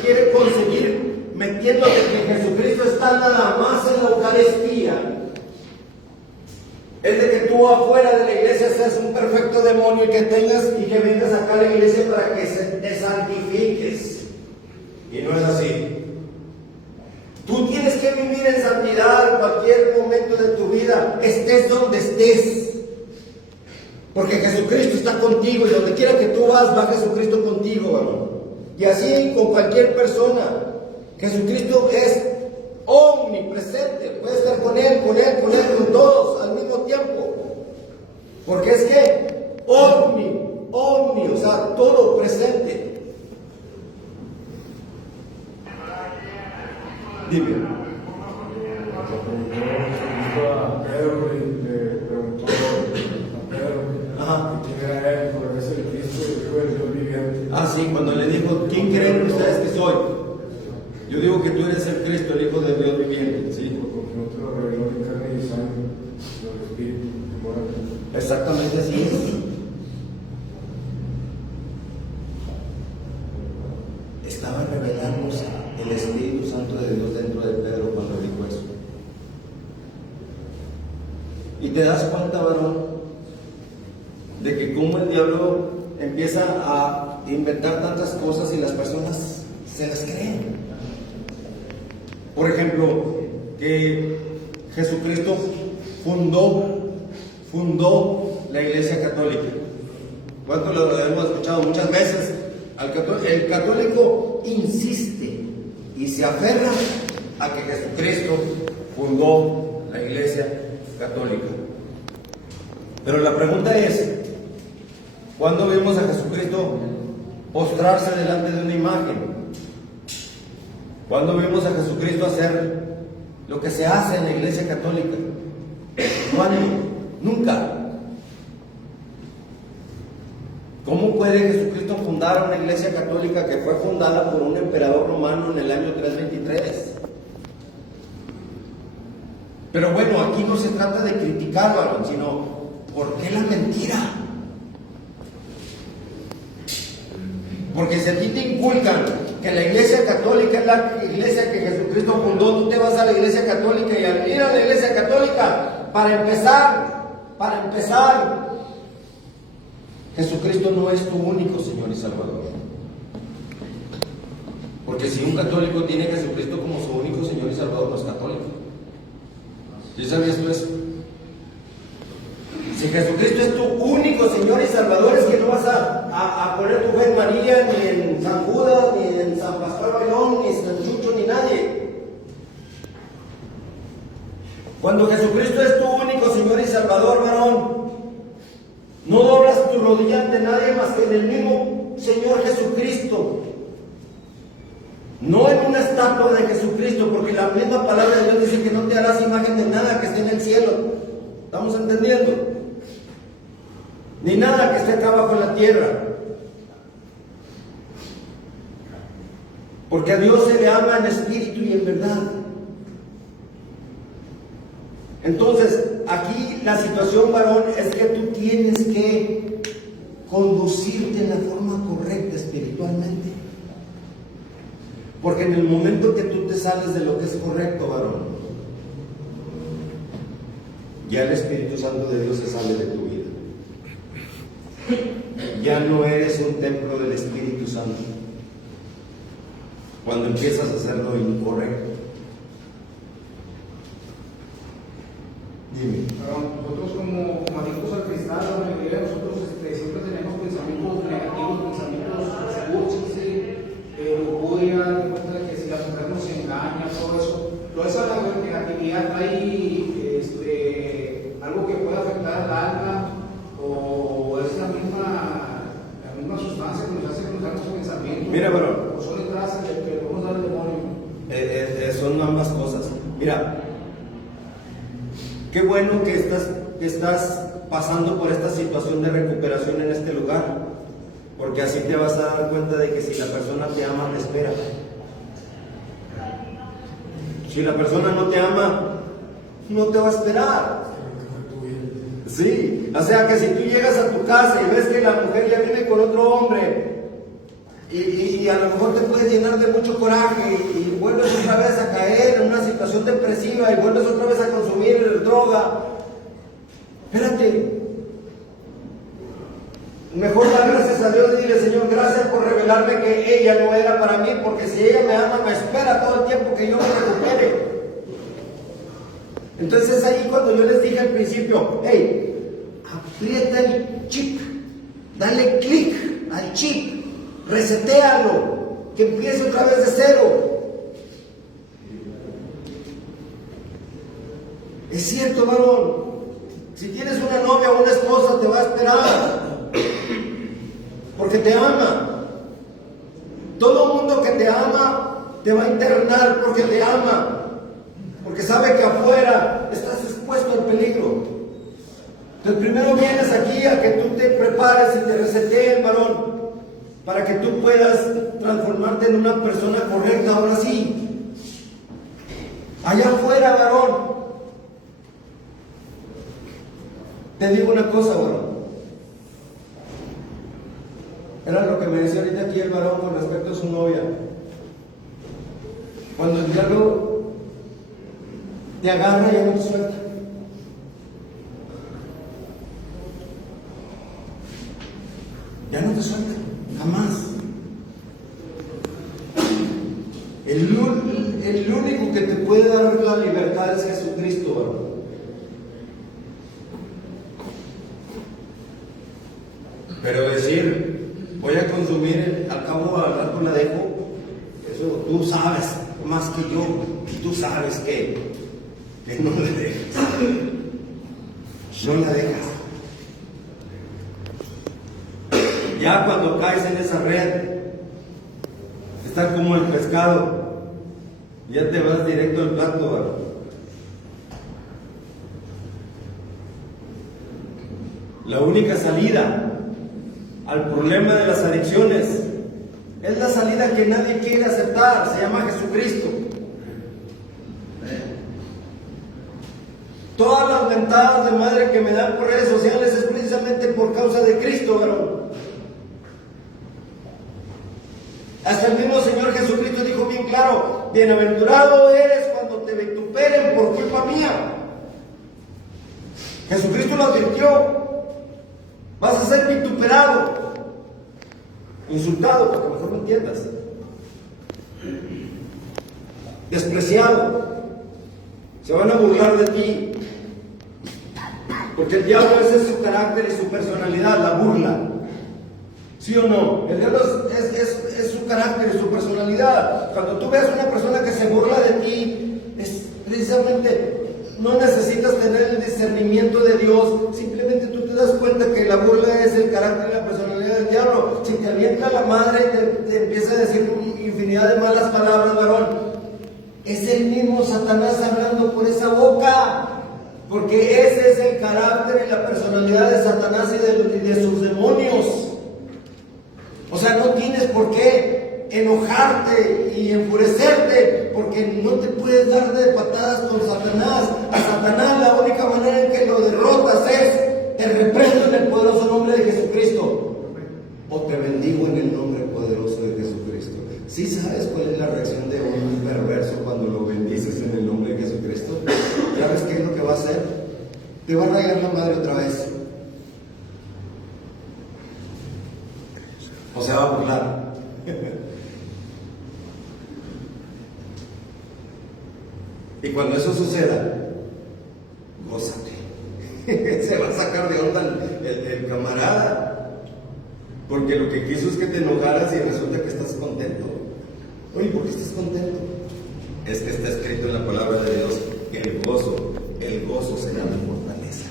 quiere conseguir, metiéndote que Jesucristo está nada más en la Eucaristía, es de que tú afuera de la iglesia seas un perfecto demonio y que vengas acá a la iglesia para que te santifiques. Y no es así. Tú tienes que vivir en santidad en cualquier momento de tu vida, estés donde estés. Porque Jesucristo está contigo y donde quiera que tú vas, va Jesucristo contigo, varón. Y así con cualquier persona. Jesucristo es omnipresente, puede estar con todos al mismo tiempo. Porque es que omni, o sea, todo presente. Dime. A Pedro y le preguntó a Pedro quién era él, porque es el Cristo, el Hijo del Dios viviente. Ah, sí, cuando le dijo, ¿quién creen ustedes que soy? Yo digo que tú eres el Cristo, el Hijo del Dios viviente, ¿sí? Porque no te lo reveló ni carne ni sangre, sino el Espíritu que mora en ti. Exactamente así es. Estaba revelándose el Espíritu Santo de Dios dentro de Pedro cuando dijo eso. Y te das cuenta, varón, de que como el diablo empieza a inventar tantas cosas y las personas se las creen. Por ejemplo, que Jesucristo fundó la Iglesia Católica. ¿Cuánto lo hemos escuchado muchas veces? El católico insiste y se aferra a que Jesucristo fundó la Iglesia Católica. Pero la pregunta es, ¿cuándo vimos a Jesucristo postrarse delante de una imagen? ¿Cuándo vimos a Jesucristo hacer lo que se hace en la Iglesia Católica? ¿Cuándo? Nunca. ¿Cómo puede Jesucristo fundar una Iglesia Católica que fue fundada por un emperador romano en el año 323? Pero bueno, aquí no se trata de criticar, varón, sino ¿por qué la mentira? Porque si a ti te inculcan que la Iglesia Católica es la iglesia que Jesucristo fundó, tú te vas a la Iglesia Católica y al ir a la Iglesia Católica, para empezar, Jesucristo no es tu único Señor y Salvador. Porque si un católico tiene a Jesucristo como su único Señor y Salvador, no es católico. ¿Sí sabías tú eso? Si Jesucristo es tu único Señor y Salvador, es que no vas a poner tu fe en María, ni en San Judas, ni en San Pascual Bailón, ni en San Chucho, ni nadie. Cuando Jesucristo es tu único Señor y Salvador, varón, no doblas tu rodilla ante nadie más que en el mismo Señor Jesucristo. No en una estatua de Jesucristo, porque la misma palabra de Dios dice que no te harás imagen de nada que esté en el cielo. ¿Estamos entendiendo? Ni nada que esté acá abajo en la tierra. Porque a Dios se le ama en espíritu y en verdad. Entonces, aquí la situación, varón, es que tú tienes que conducirte en la forma correcta espiritualmente. Porque en el momento que tú te sales de lo que es correcto, varón, ya el Espíritu Santo de Dios se sale de tu vida. Ya no eres un templo del Espíritu Santo cuando empiezas a hacer lo incorrecto. Dime. Nosotros como adictos al cristal, la mayoría de nosotros siempre tenemos pensamientos negativos, pensamientos cursis, lujuria, de cuenta de que si la mujer nos engaña, toda esa negatividad trae algo que puede afectar al alma, o es la misma sustancia que nos hace cruzar los pensamientos. Mira, varón, o son entradas que le podemos dar al demonio. son ambas cosas. Mira, qué bueno que estás pasando por esta situación de recuperación en este lugar, porque así te vas a dar cuenta de que si la persona te ama, te espera. Si la persona no te ama, no te va a esperar. Sí, o sea que si tú llegas a tu casa y ves que la mujer ya viene con otro hombre y a lo mejor te puedes llenar de mucho coraje y vuelves otra vez a caer en una situación depresiva y vuelves otra vez a consumir droga, espérate. Mejor dar gracias a Dios y dile: Señor, gracias por revelarme que ella no era para mí, porque si ella me ama, me espera todo el tiempo que yo me recupere. Entonces es ahí cuando yo les dije al principio: hey, aprieta el chip, dale clic al chip, resetéalo, que empiece otra vez de cero. Es cierto, varón. Si tienes una novia o una esposa, te va a esperar. Porque te ama. Todo mundo que te ama te va a internar porque te ama. Porque sabe que afuera estás expuesto al peligro. Entonces primero vienes aquí a que tú te prepares y te reseteen, varón, para que tú puedas transformarte en una persona correcta ahora sí. Allá afuera, varón. Te digo una cosa, varón. Era lo que me decía ahorita aquí el varón con respecto a su novia. Cuando el diablo te agarra y ya no te suelta. Ya no te suelta, jamás. El único que te puede dar la libertad es Jesucristo, varón. Pero decir, voy a consumir, al cabo al rato la dejo, eso tú sabes más que yo, tú sabes que no la dejas. No la dejas. Ya cuando caes en esa red, está como el pescado, ya te vas directo al plato, ¿verdad? La única salida al problema de las adicciones es la salida que nadie quiere aceptar, se llama Jesucristo. Todas las mentadas de madre que me dan por redes sociales es precisamente por causa de Cristo, varón. Hasta el mismo Señor Jesucristo dijo bien claro: bienaventurado eres cuando te vituperen por culpa mía. Jesucristo lo advirtió. Vas a ser vituperado, insultado, para que mejor me entiendas, despreciado. Se van a burlar de ti, porque el diablo ese es su carácter y su personalidad, la burla. ¿Sí o no? El diablo es su carácter y su personalidad. Cuando tú ves a una persona que se burla de ti, es precisamente, no necesitas tener el discernimiento de Dios, simplemente tú te das cuenta que la burla es el carácter y la personalidad del diablo. Si te avienta la madre y te empieza a decir infinidad de malas palabras, varón, es el mismo Satanás hablando por esa boca, porque ese es el carácter y la personalidad de Satanás y de sus demonios. O sea, no tienes por qué enojarte y enfurecerte, porque no te puedes dar de patadas con Satanás. A Satanás la única manera en que lo derrotas es: te reprendo en el poderoso nombre de Jesucristo, o te bendigo en el nombre poderoso de Jesucristo. ¿Sí sabes cuál es la reacción de un perverso cuando lo bendices en el nombre de Jesucristo? ¿Sabes qué es lo que va a hacer? Te va a rayar la madre otra vez. O se va a burlar. Y cuando eso suceda, gózate. Se va a sacar de onda el camarada, porque lo que quiso es que te enojaras y resulta que estás contento. Oye, ¿por qué estás contento? Es que está escrito en la palabra de Dios: el gozo será mi fortaleza.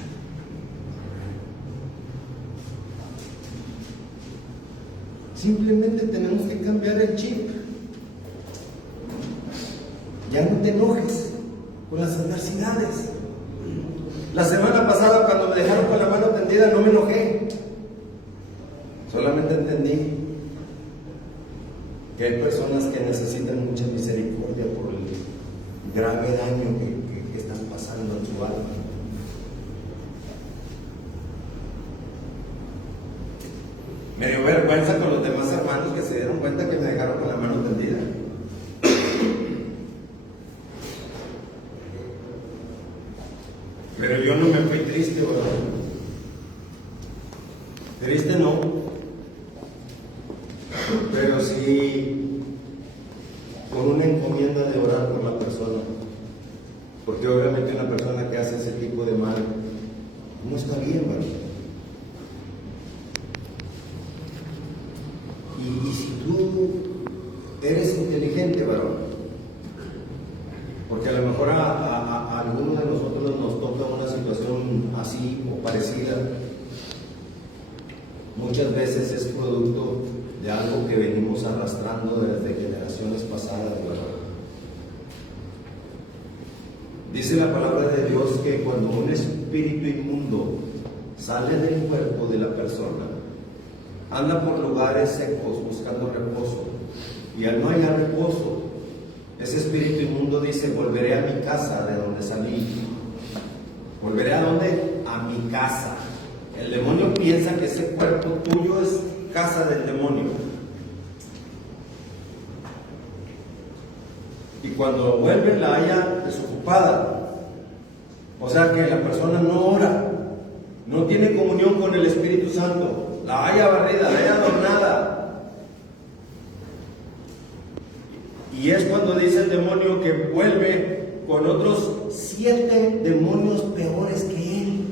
Simplemente tenemos que cambiar el chip. Ya no te enojes con las adversidades. La semana pasada, cuando me dejaron con la mano tendida, no me enojé. Solamente entendí que hay personas que necesitan mucha misericordia por el grave daño que están pasando en su alma. Me dio vergüenza con los demás hermanos que se dieron cuenta que me dejaron con la mano tendida. Pero yo no me fui triste, ¿verdad? Triste no, pero sí con una encomienda de orar por la persona. Porque obviamente una persona que hace ese tipo de mal no está bien, ¿verdad? Y si tú eres inteligente, varón, porque a lo mejor a a algunos de nosotros nos toca una situación así o parecida, muchas veces es producto de algo que venimos arrastrando desde generaciones pasadas, ¿verdad? Dice la palabra de Dios que cuando un espíritu inmundo sale del cuerpo de la persona, anda por lugares secos buscando reposo, y al no hallar reposo, ese espíritu inmundo dice: volveré a mi casa de donde salí. ¿Volveré a dónde? A mi casa. El demonio piensa que ese cuerpo tuyo es casa del demonio. Y cuando vuelve la halla desocupada. O sea que la persona no ora, no tiene comunión con el Espíritu Santo, la halla barrida, la halla adornada. Y es cuando dice el demonio que vuelve con otros 7 demonios peores que él.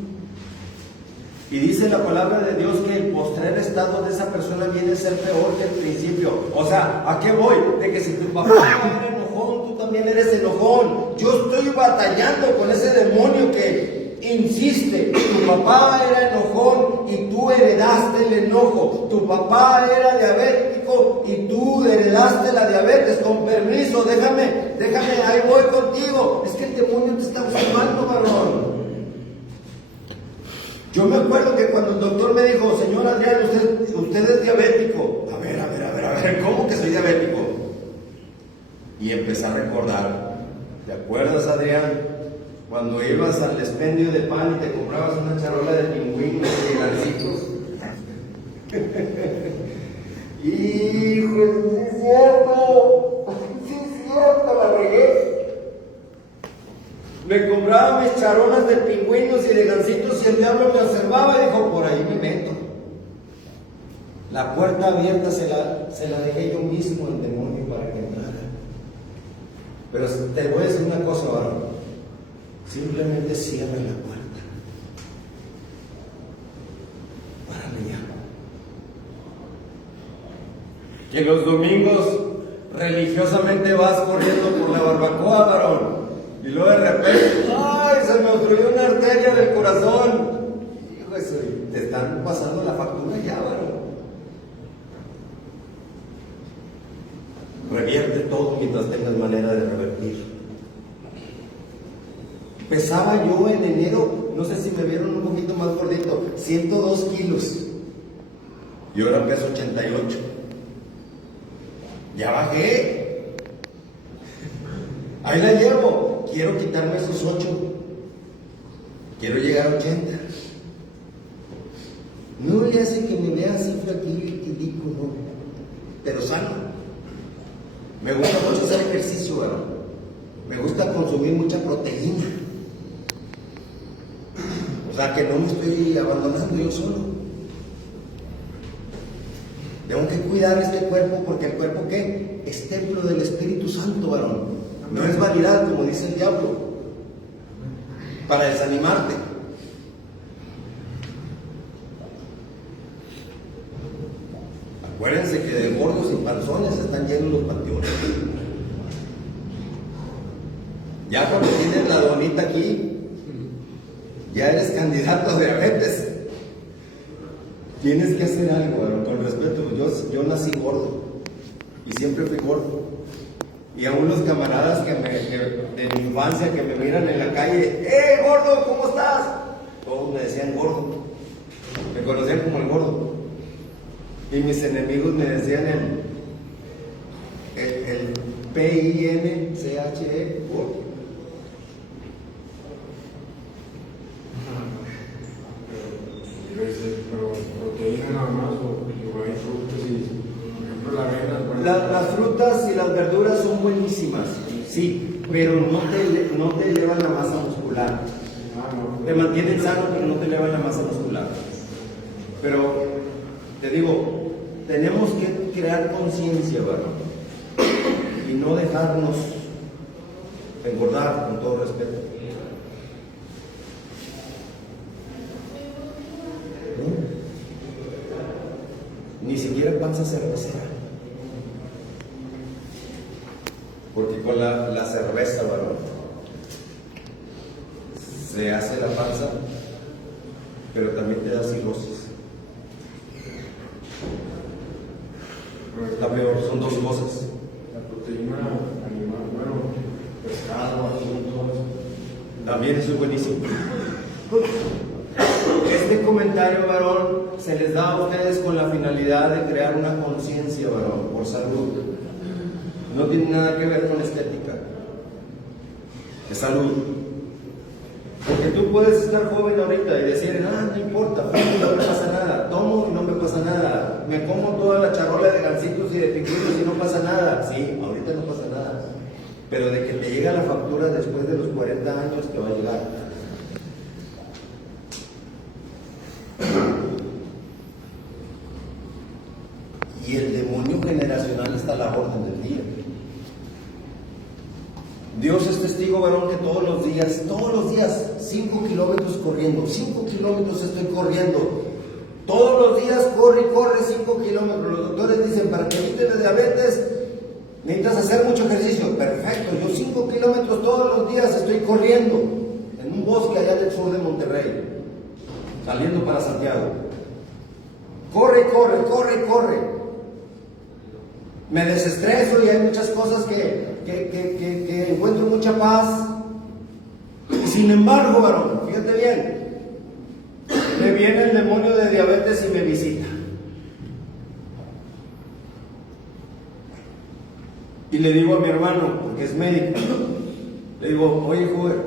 Y dice la palabra de Dios que el postrer estado de esa persona viene a ser peor que el principio. O sea, ¿a qué voy? De que si tu papá era enojón, tú también eres enojón. Yo estoy batallando con ese demonio que insiste. Tu papá era enojón y tú heredaste el enojo. Tu papá era diabético y tú heredaste la diabetes. Con permiso, déjame, ahí voy contigo. Es que el demonio te está observando, varón. Yo me acuerdo que cuando el doctor me dijo: señor Adrián, usted es diabético. A ver, ¿cómo que soy diabético? Y empecé a recordar. ¿Te acuerdas, Adrián? Cuando ibas al expendio de pan y te comprabas una charola de pingüinos y gancitos. Hijo, sí es cierto, la regué. Me compraba mis charolas de pingüinos y de gancitos y el diablo me observaba y dijo: por ahí me meto. La puerta abierta se la dejé yo mismo al demonio para que entrara. Pero te voy a decir una cosa, varón. Simplemente cierra la puerta. Párale ya. Que los domingos religiosamente vas corriendo por la barbacoa, varón. Y luego de repente, ¡ay! Se me obstruyó una arteria del corazón. Hijo, te están pasando la factura ya, varón. Revierte todo mientras tengas manera de revertir. Pesaba yo en enero, no sé si me vieron un poquito más gordito, 102 kilos. Y ahora peso 88. Ya bajé. Ahí la llevo. Quiero quitarme esos 8. Quiero llegar a 80. No le hace que me vea así flaquillo y tilico, no. Pero sano. Me gusta mucho hacer ejercicio, ¿verdad? Me gusta consumir mucha proteína. O sea que no me estoy abandonando yo solo. Tengo que cuidar este cuerpo, porque el cuerpo, ¿qué? Es templo del Espíritu Santo, varón. No es vanidad, como dice el diablo, para desanimarte. Acuérdense que de gordos y panzones están llenos los panteones. Ya cuando tienes la donita aquí, ya eres candidato a diabetes. Tienes que hacer algo, bueno, con respeto. Yo nací gordo y siempre fui gordo. Y aún los camaradas de mi infancia que me miran en la calle: ¡eh, gordo! ¿Cómo estás? Todos me decían gordo. Me conocían como el gordo. Y mis enemigos me decían el PINCHE, gordo. Pero proteína nada más, o hay frutas y, por ejemplo, la avena. Las frutas y las verduras son buenísimas, sí, pero no te elevan la masa muscular. Te mantienen sano, pero no te elevan la masa muscular. Pero te digo, tenemos que crear conciencia, ¿verdad? Y no dejarnos engordar, con todo respeto. Ni siquiera panza cervecera. Porque con la cerveza, varón, se hace la panza, pero también te da cirrosis. La peor, son dos cosas. La proteína animal, bueno, pescado, atún, todo eso. También eso es buenísimo. Este comentario, varón, se les da a ustedes con la finalidad de crear una conciencia, varón, por salud. No tiene nada que ver con estética. Es salud. Porque tú puedes estar joven ahorita y decir, no importa, no me pasa nada, tomo y no me pasa nada, me como toda la charola de gansitos y de pingüinos y no pasa nada. Sí, ahorita no pasa nada. Pero de que te llega la factura después de los 40 años, te va a llegar. Y el demonio generacional está a la orden del día. Dios es testigo, varón, que todos los días, 5 kilómetros corriendo, 5 kilómetros estoy corriendo. Todos los días corre y corre 5 kilómetros. Los doctores dicen, para que evites la diabetes, necesitas hacer mucho ejercicio. Perfecto, yo 5 kilómetros todos los días estoy corriendo en un bosque allá del sur de Monterrey, saliendo para Santiago. Corre, corre, corre, corre. Me desestreso y hay muchas cosas que encuentro mucha paz. Y sin embargo, varón, fíjate bien, me viene el demonio de diabetes y me visita. Y le digo a mi hermano, porque es médico, le digo, oye, joven,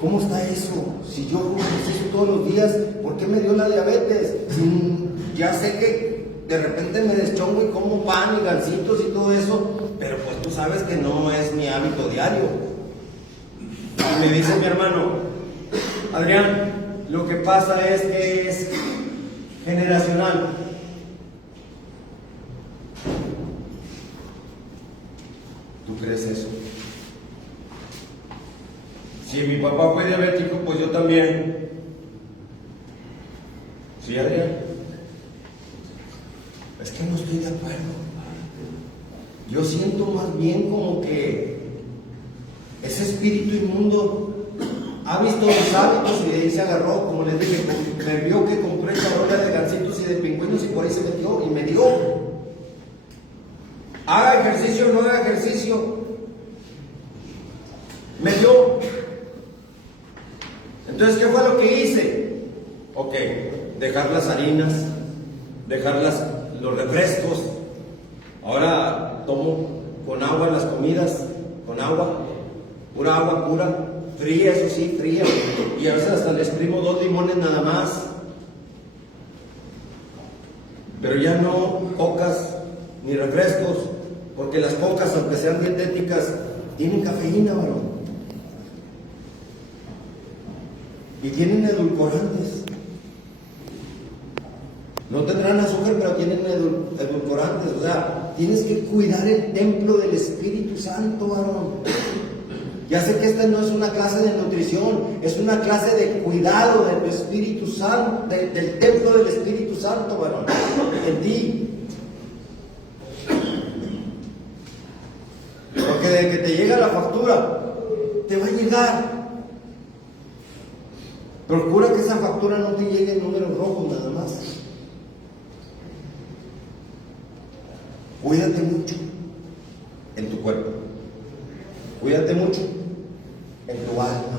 ¿cómo está eso? Si yo hago ejercicio todos los días, ¿por qué me dio la diabetes? Ya sé que de repente me deschongo y como pan y gansitos y todo eso, pero pues tú sabes que no es mi hábito diario. Y me dice mi hermano, Adrián, lo que pasa es que es generacional. ¿Tú crees eso? Si mi papá fue diabético, pues yo también. ¿Sí, Adrián? Es que no estoy de acuerdo. Yo siento más bien como que ese espíritu inmundo ha visto mis hábitos y de ahí se agarró, como les dije, me vio que compré charola de gansitos y de pingüinos y por ahí se metió y me dio. Haga ejercicio o no haga ejercicio, me dio. Entonces, ¿qué fue lo que hice? Ok, dejar las harinas, dejar los refrescos. Ahora tomo con agua las comidas, con agua pura, fría, eso sí, fría. Y a veces hasta le exprimo 2 limones nada más. Pero ya no cocas ni refrescos, porque las cocas, aunque sean dietéticas, tienen cafeína, varón. Y tienen edulcorantes. No tendrán azúcar, pero tienen edulcorantes. O sea, tienes que cuidar el templo del Espíritu Santo, varón. Ya sé que esta no es una clase de nutrición, es una clase de cuidado del Espíritu Santo, del templo del Espíritu Santo, varón, en ti. Porque de que te llega la factura, te va a llegar. Procura que esa factura no te llegue en números rojos nada más. Cuídate mucho en tu cuerpo. Cuídate mucho en tu alma.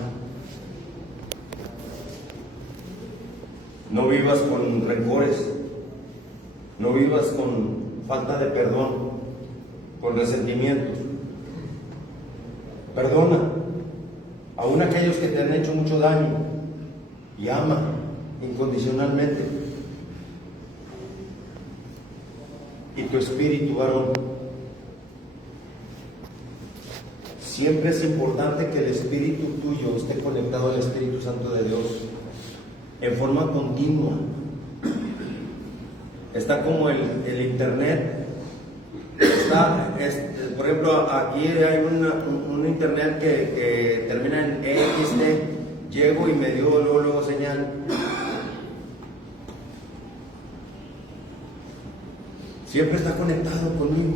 No vivas con rencores. No vivas con falta de perdón, con resentimiento. Perdona aún aquellos que te han hecho mucho daño y ama incondicionalmente. Y tu espíritu, varón, siempre es importante que el espíritu tuyo esté conectado al Espíritu Santo de Dios en forma continua. Está como el internet. Por ejemplo, aquí hay un internet que termina en XT. Llego y me dio luego señal. Siempre está conectado conmigo.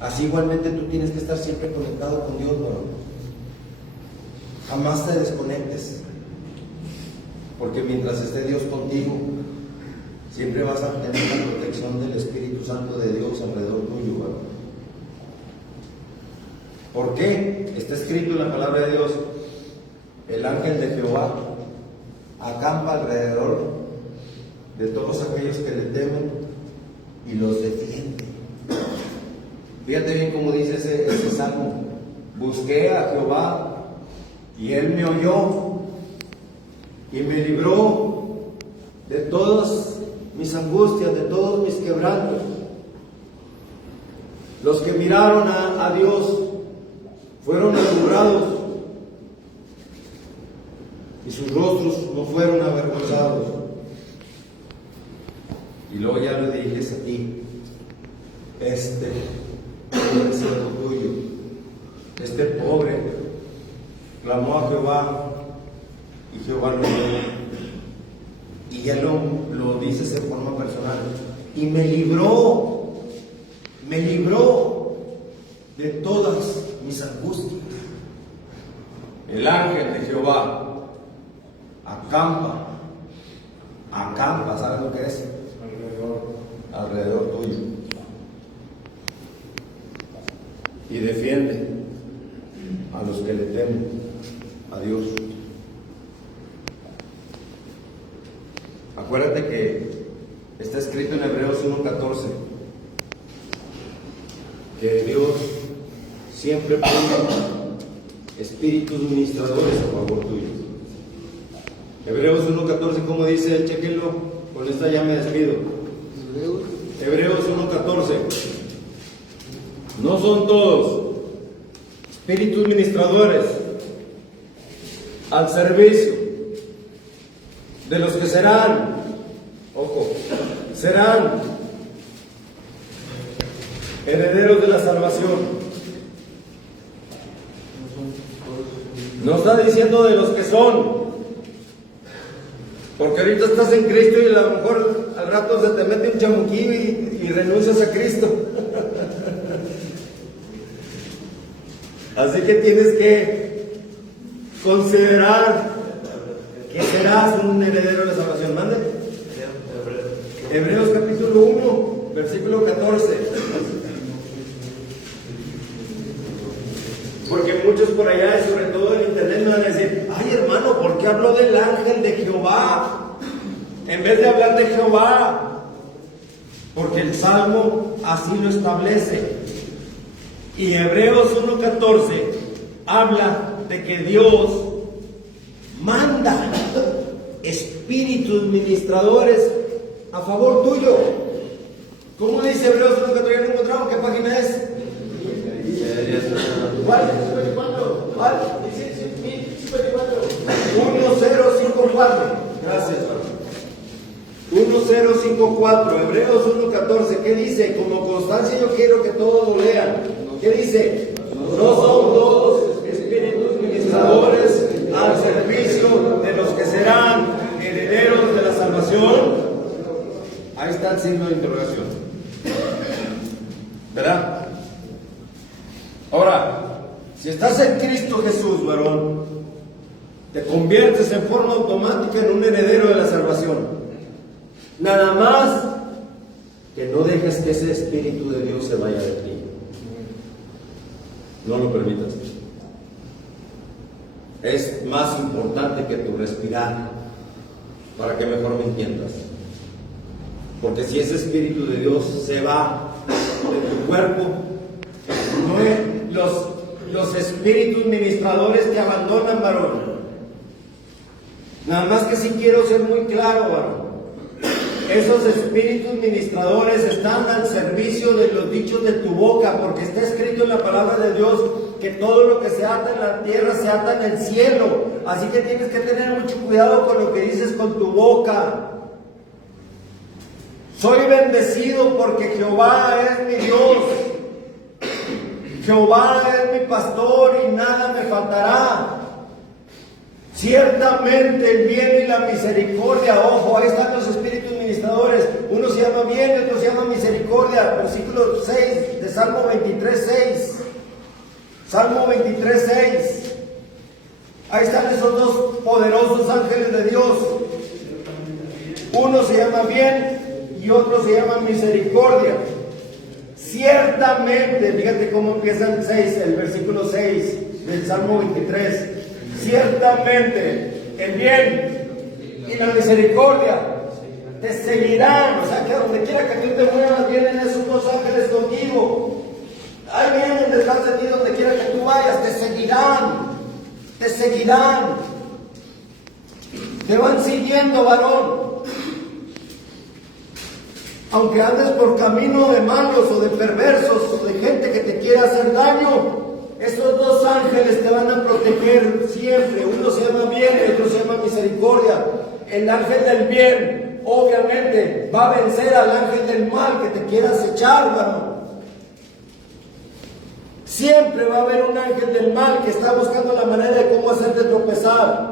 Así igualmente tú tienes que estar siempre conectado con Dios, varón. Jamás te desconectes. Porque mientras esté Dios contigo, siempre vas a tener la protección del Espíritu Santo de Dios alrededor tuyo, varón. ¿Por qué? Está escrito en la palabra de Dios: el ángel de Jehová acampa alrededor de todos aquellos que le temen y los defiende. Fíjate bien cómo dice ese salmo: busqué a Jehová y Él me oyó y me libró de todas mis angustias, de todos mis quebrantos. Los que miraron a Dios fueron alumbrados y sus rostros no fueron avergonzados. Y luego ya le diriges a ti: este pobre siervo tuyo, este pobre clamó a Jehová y Jehová lo oyó. Y ya lo dices de forma personal: y me libró de todas mis angustias. El ángel de Jehová acampa, ¿sabes lo que es? Alrededor tuyo. Y defiende a los que le temen, a Dios. Acuérdate que está escrito en Hebreos 1:14 que Dios siempre pone espíritus ministradores a favor tuyo. Hebreos 1:14, ¿cómo dice? Chequenlo, con esta ya me despido. Hebreos 1:14. No son todos espíritus ministradores al servicio de los que serán, ojo, serán herederos de la salvación. No está diciendo de los que son, porque ahorita estás en Cristo y a lo mejor al rato se te mete un chamuquillo y renuncias a Cristo. Así que tienes que considerar que serás un heredero de la salvación. Mande. Hebreos capítulo 1, versículo 14. Porque muchos por allá, y sobre todo en internet, me van a decir: ay, hermano, ¿por qué habló del ángel de Jehová en vez de hablar de Jehová? Porque el Salmo así lo establece. Y Hebreos 1:14 habla de que Dios manda espíritus ministradores a favor tuyo. ¿Cómo dice Hebreos 1:14? ¿Ya no encontramos? ¿Qué página es? ¿Cuál? ¿Cuál? 1054. Gracias, hermano. 1054, Hebreos 1:14. ¿Qué dice? Como constancia yo quiero que todos lo lean. ¿Qué dice? No son todos espíritus ministradores al servicio de los que serán herederos de la salvación. Ahí está el signo de interrogación, ¿verdad? Ahora, si estás en Cristo Jesús, varón, te conviertes en forma automática en un heredero de la salvación. Nada más que no dejes que ese Espíritu de Dios se vaya de ti. No lo permitas. Es más importante que tu respirar, para que mejor me entiendas. Porque si ese Espíritu de Dios se va de tu cuerpo, no es los espíritus ministradores te abandonan, varón. Nada más que si quiero ser muy claro, varón. Esos espíritus ministradores están al servicio de los dichos de tu boca, porque está escrito en la palabra de Dios que todo lo que se ata en la tierra se ata en el cielo. Así que tienes que tener mucho cuidado con lo que dices con tu boca. Soy bendecido porque Jehová es mi Dios. Jehová es mi pastor y nada me faltará. Ciertamente el bien y la misericordia, ojo, ahí están los espíritus ministradores. Uno se llama bien y otro se llama misericordia. Versículo 6 de Salmo 23:6. Salmo 23:6. Ahí están esos dos poderosos ángeles de Dios. Uno se llama bien y otro se llama misericordia. Ciertamente, fíjate cómo empieza el versículo 6 del Salmo 23. Ciertamente, el bien y la misericordia te seguirán. O sea, que donde quiera que tú te muevas, vienen esos dos ángeles contigo. Ahí vienen detrás de ti, donde quiera que tú vayas, te seguirán. Te seguirán. Te van siguiendo, varón. Aunque andes por camino de malos o de perversos o de gente que te quiera hacer daño, esos dos ángeles te van a proteger siempre. Uno se llama bien y otro se llama misericordia. El ángel del bien, obviamente, va a vencer al ángel del mal que te quiera acechar, varón. Siempre va a haber un ángel del mal que está buscando la manera de cómo hacerte tropezar.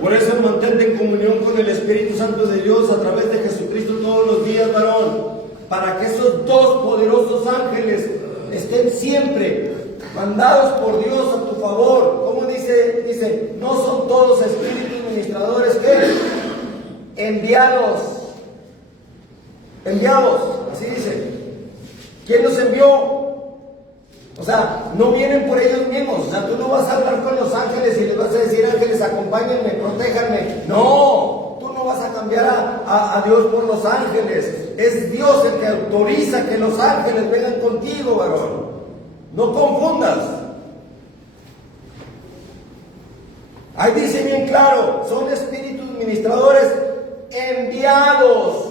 Por eso mantente en comunión con el Espíritu Santo de Dios a través de Jesucristo todos los días, varón, para que esos dos poderosos ángeles estén siempre mandados por Dios a tu favor. ¿Cómo dice? Dice, no son todos espíritus ministradores que enviados, así dice. ¿Quién los envió? O sea, no vienen por ellos mismos. O sea, tú no vas a hablar con los ángeles y les vas a decir, ángeles, acompáñenme, protéjanme. No, tú no vas a cambiar a Dios por los ángeles. Es Dios el que autoriza que los ángeles vengan contigo, varón. No confundas. Ahí dice bien claro, son espíritus ministradores enviados.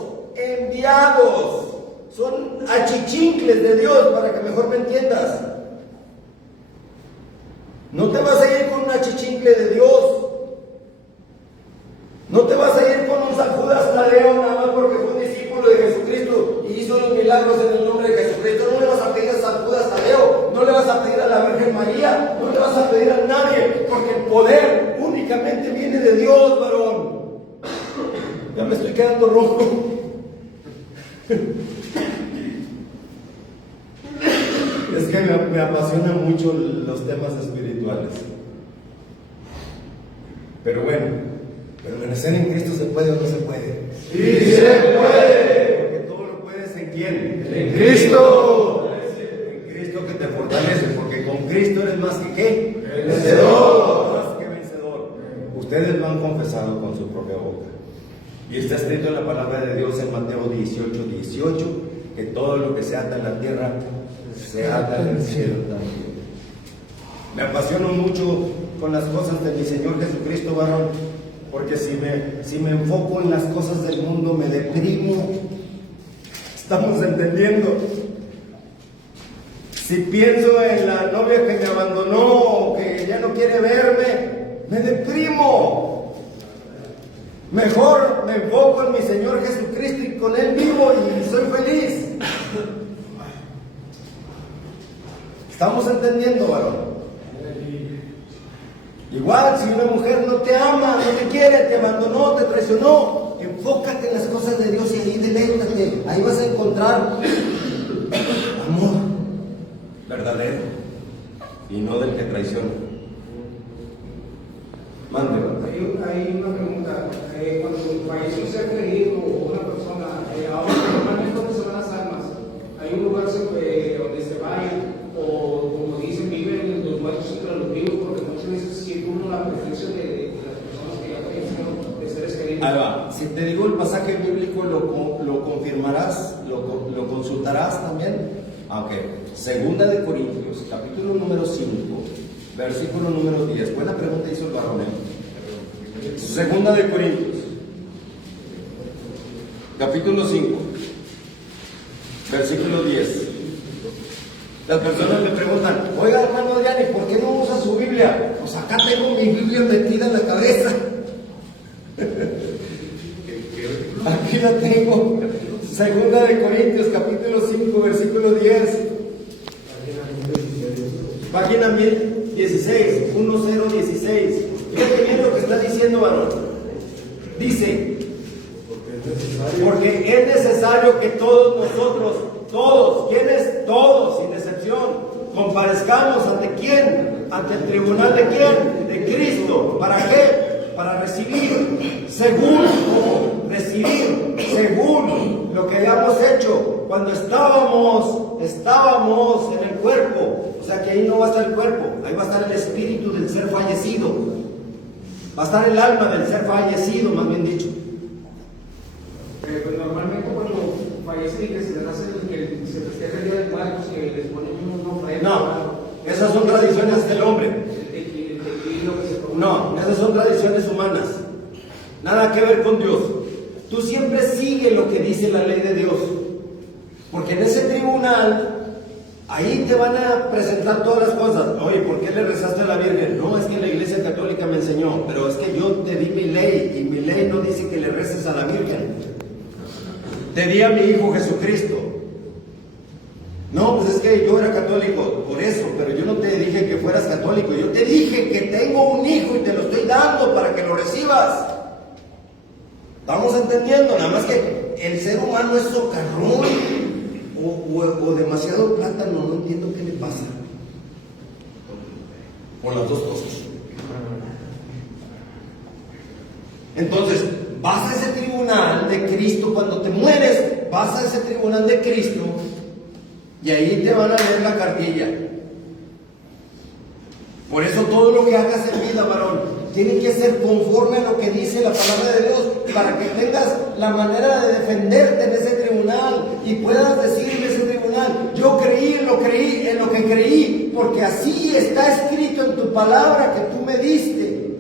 Son achichincles de Dios, para que mejor me entiendas. No te vas a ir con un achichincle de Dios. No te vas a ir con un San Judas Tadeo nada más porque fue un discípulo de Jesucristo y hizo los milagros en el nombre de Jesucristo. No le vas a pedir a San Judas Tadeo, no le vas a pedir a la Virgen María, no le vas a pedir a nadie, porque el poder únicamente viene de Dios, varón. Ya me estoy quedando rojo. Es que me apasiona mucho los temas espirituales. Pero bueno, permanecer en Cristo se puede o no se puede. ¡Sí se puede! Porque todo lo puedes en quién. ¡En Cristo! En Cristo que te fortalece, porque con Cristo eres más que ¿qué? Vencedor. Más que vencedor. Ustedes lo han confesado con su propia boca. Y está escrito en la palabra de Dios en Mateo 18:18, que todo lo que se ata en la tierra se ata en el cielo también. Me apasiono mucho con las cosas de mi Señor Jesucristo, varón, porque si me enfoco en las cosas del mundo me deprimo. ¿Estamos entendiendo? Si pienso en la novia que me abandonó o que ya no quiere verme, me deprimo. Mejor me enfoco en mi Señor Jesucristo y con Él vivo y soy feliz. ¿Estamos entendiendo, varón? Igual, si una mujer no te ama, no te quiere, te abandonó, te traicionó, enfócate en las cosas de Dios y ahí deleítate. Ahí vas a encontrar amor verdadero y no del que traiciona. Mándelo. Hay una pregunta. Cuando fallece un ser querido o una persona, ahora normalmente donde se van las almas, hay un lugar donde se vayan, o como dicen, viven los muertos entre los vivos, porque muchas veces siente uno la presencia de las personas que ya fallecieron, de seres queridos. Ahí va. Si te digo el pasaje bíblico, lo confirmarás, lo consultarás también. Ok. Segunda de Corintios, capítulo número 5, versículo número 10. Buena pregunta hizo el varón. Segunda de Corintios, capítulo 5, versículo 10. Las personas me preguntan, oiga hermano Adrián, ¿y por qué no usa su Biblia? Pues acá tengo mi Biblia metida en la cabeza. Aquí la tengo. Segunda de Corintios, capítulo 5, versículo 10. Página 1016, 1016. Fíjate bien lo que está diciendo, varón. Dice, Porque es necesario que todos nosotros, todos, ¿quiénes? Todos, sin excepción, comparezcamos ante quién, ante el tribunal de quién, de Cristo. ¿Para qué? Para recibir según lo que hayamos hecho cuando estábamos en el cuerpo. O sea que ahí no va a estar el cuerpo, ahí va a estar el espíritu del ser fallecido, va a estar el alma del ser fallecido, más bien dicho. Pues normalmente cuando fallecen y que se les hace que se festeja el día del muerto, que les ponen un ofrenda. No, esas son tradiciones del hombre. No, esas son tradiciones humanas. Nada que ver con Dios. Tú siempre sigue lo que dice la ley de Dios. Porque en ese tribunal, ahí te van a presentar todas las cosas. Oye, ¿por qué le rezaste a la Virgen? No, es que la Iglesia Católica me enseñó. Pero es que yo te di mi ley, y mi ley no dice que le reces a la Virgen. Te di a mi Hijo Jesucristo. No, pues es que yo era católico, por eso, pero yo no te dije que fueras católico. Yo te dije que tengo un hijo y te lo estoy dando para que lo recibas. ¿Estamos entendiendo? Nada más que el ser humano es socarrón o demasiado plátano, no entiendo qué le pasa. O las dos cosas. Entonces, vas a ese tribunal de Cristo cuando te mueres, vas a ese tribunal de Cristo y ahí te van a leer la cartilla. Por eso todo lo que hagas en vida, varón, tiene que ser conforme a lo que dice la palabra de Dios, para que tengas la manera de defenderte en ese tribunal y puedas decir en ese tribunal: yo creí en lo que creí, porque así está escrito en tu palabra que tú me diste.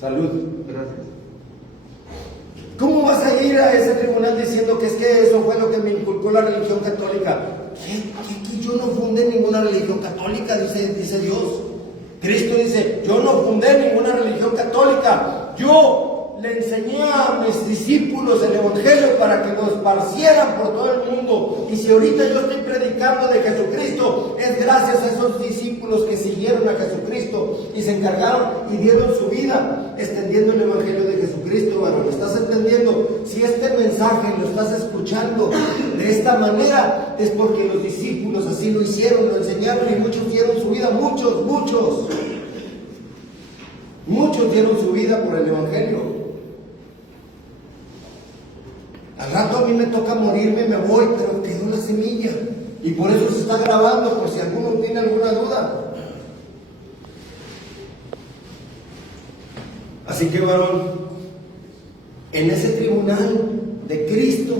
Salud. Gracias. ¿Cómo vas a ir a ese tribunal diciendo que es que eso fue lo que me inculcó la religión católica? ¿Qué? Yo no fundé ninguna religión católica, dice Dios. Cristo dice: yo no fundé ninguna religión católica. Yo le enseñé a mis discípulos el Evangelio para que lo esparcieran por todo el mundo. Y si ahorita yo estoy predicando de Jesucristo, es gracias a esos discípulos que siguieron a Jesucristo y se encargaron y dieron su vida extendiendo el Evangelio de Jesucristo, varón. ¿Estás entendiendo? Si este mensaje lo estás escuchando de esta manera, es porque los discípulos así lo hicieron, lo enseñaron, y muchos dieron su vida, muchos dieron su vida por el Evangelio. Al rato a mí me toca morirme, me voy, pero quedó la semilla. Y por eso se está grabando, por si alguno tiene alguna duda. Así que, varón, en ese tribunal de Cristo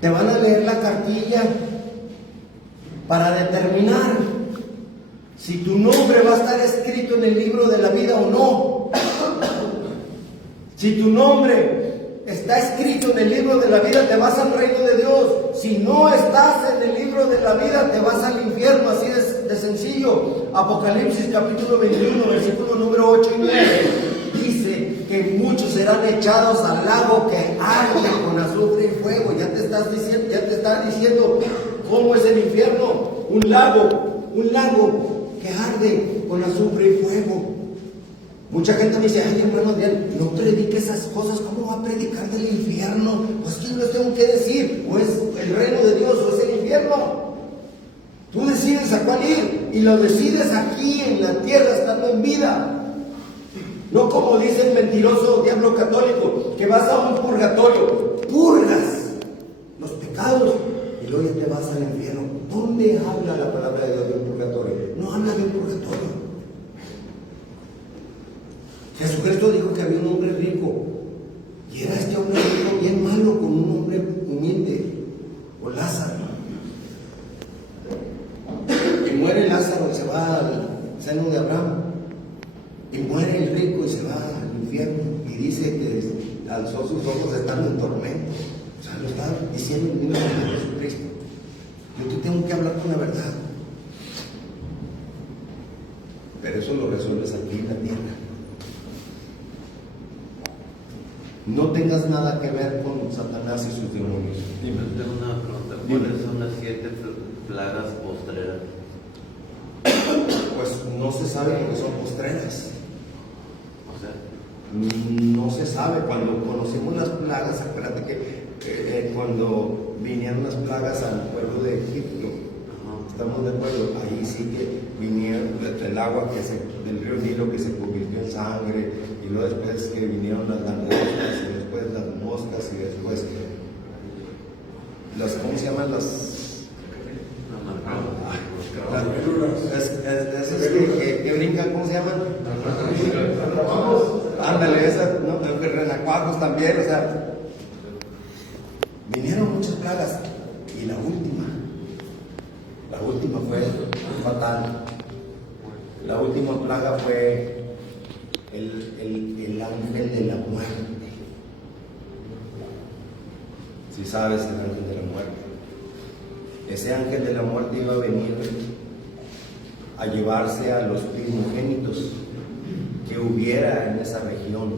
te van a leer la cartilla para determinar si tu nombre va a estar escrito en el libro de la vida o no. Si tu nombre está escrito en el libro de la vida, te vas al reino de Dios. Si no estás en el libro de la vida, te vas al infierno. Así de sencillo. Apocalipsis capítulo 21, versículo número 8 y 9 dice que muchos serán echados al lago que arde con azufre y fuego. Ya te está diciendo cómo es el infierno. Un lago que arde con azufre y fuego. Mucha gente me dice: ay, hermano Adrián, no predique esas cosas. ¿Cómo va a predicar del infierno? Pues ¿quién les tengo que decir? ¿O es el reino de Dios o es el infierno? Tú decides a cuál ir, y lo decides aquí en la tierra, estando en vida. No como dice el mentiroso diablo católico, que vas a un purgatorio, purgas los pecados y luego ya te vas al infierno. ¿Dónde habla la palabra de Dios de un purgatorio? No habla de un purgatorio. Jesucristo dijo que había un hombre rico, y era este hombre rico bien malo con un hombre humilde, o Lázaro. Y muere Lázaro y se va al seno de Abraham, y muere el rico y se va al infierno, y dice que alzó sus ojos estando en tormento. O sea, lo está diciendo el mismo de Jesucristo. Yo te tengo que hablar con la verdad, pero eso lo resuelves aquí en la tierra. No tengas nada que ver con Satanás y sus demonios. Dime, tengo una pregunta. ¿Cuáles son las 7 plagas postreras? Pues no se sabe lo que son postreras. O sea, No se sabe. Cuando conocimos las plagas, acuérdate que cuando vinieron las plagas al pueblo de Egipto, estamos de acuerdo, ahí sí que vinieron el agua del río Nilo que se convirtió en sangre, y luego después que vinieron las langostas, y después las moscas, y después ¿cómo se llaman las? Esos que brincan, ¿cómo se llaman? Ándale, esas, ¿no? Renacuajos también, o sea, vinieron muchas plagas, y la última fue fatal. La última plaga fue el ángel de la muerte. Si sabes, el ángel de la muerte. Ese ángel de la muerte iba a venir a llevarse a los primogénitos que hubiera en esa región,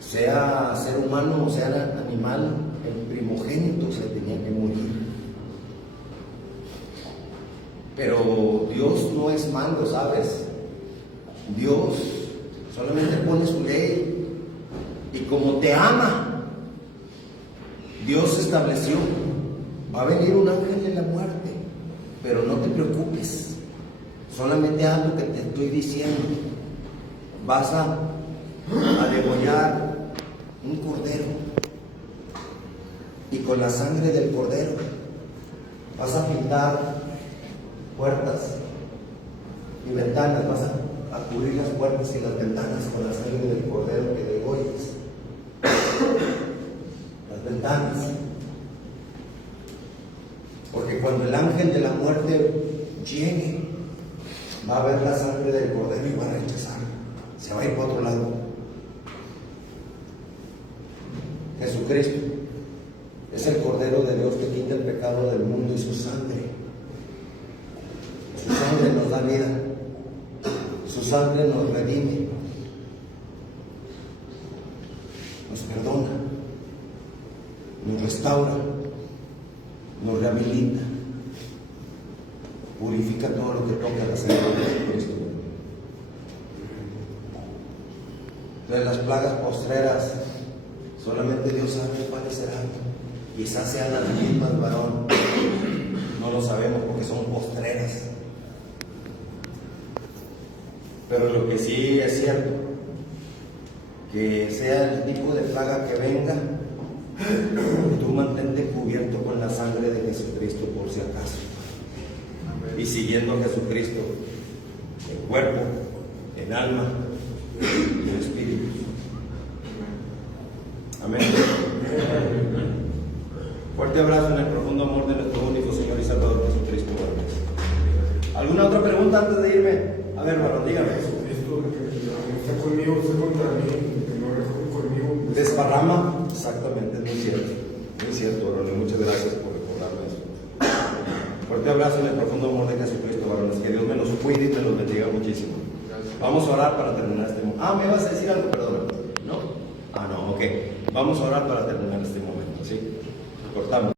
sea ser humano o sea animal. El primogénito se tenía que morir. Pero Dios no es malo, ¿sabes? Dios solamente pone su ley, y como te ama, Dios estableció: va a venir un ángel de la muerte, pero no te preocupes, solamente haz lo que te estoy diciendo. Vas a degollar un cordero, y con la sangre del cordero vas a pintar puertas y ventanas, vas a cubrir las puertas y las ventanas con la sangre del cordero que degolles. Las ventanas. Porque cuando el ángel de la muerte llegue, va a ver la sangre del cordero y va a rechazar. Se va a ir para otro lado. Jesucristo es el Cordero de Dios que quita el pecado del mundo, y su sangre nos da vida, su sangre nos redime, nos perdona, nos restaura, nos rehabilita, purifica todo lo que toca la sangre de Jesucristo. Entonces las plagas postreras, solamente Dios sabe cuáles serán. Quizás sean las mismas, varón, no lo sabemos porque son postreras. Pero lo que sí es cierto, que sea el tipo de plaga que venga, tú mantente cubierto con la sangre de Jesucristo por si acaso. Y siguiendo a Jesucristo en cuerpo, en alma y en espíritu. Amén. Fuerte abrazo en el profundo amor de nuestro único Señor y Salvador Jesucristo. ¿Alguna otra pregunta antes de irme? A ver, varón, dígame. Esto de que no está conmigo, está contra mí, que no recoge conmigo. Desparrama, exactamente, es muy cierto. Muy cierto, varones. Muchas gracias por recordarme eso. Fuerte abrazo en el profundo amor de Jesucristo, varones. Que Dios me los cuide y me los bendiga muchísimo. Vamos a orar para terminar este momento. ¿Me vas a decir algo? Perdón. ¿No? No, ok. Vamos a orar para terminar este momento, ¿sí? Cortamos.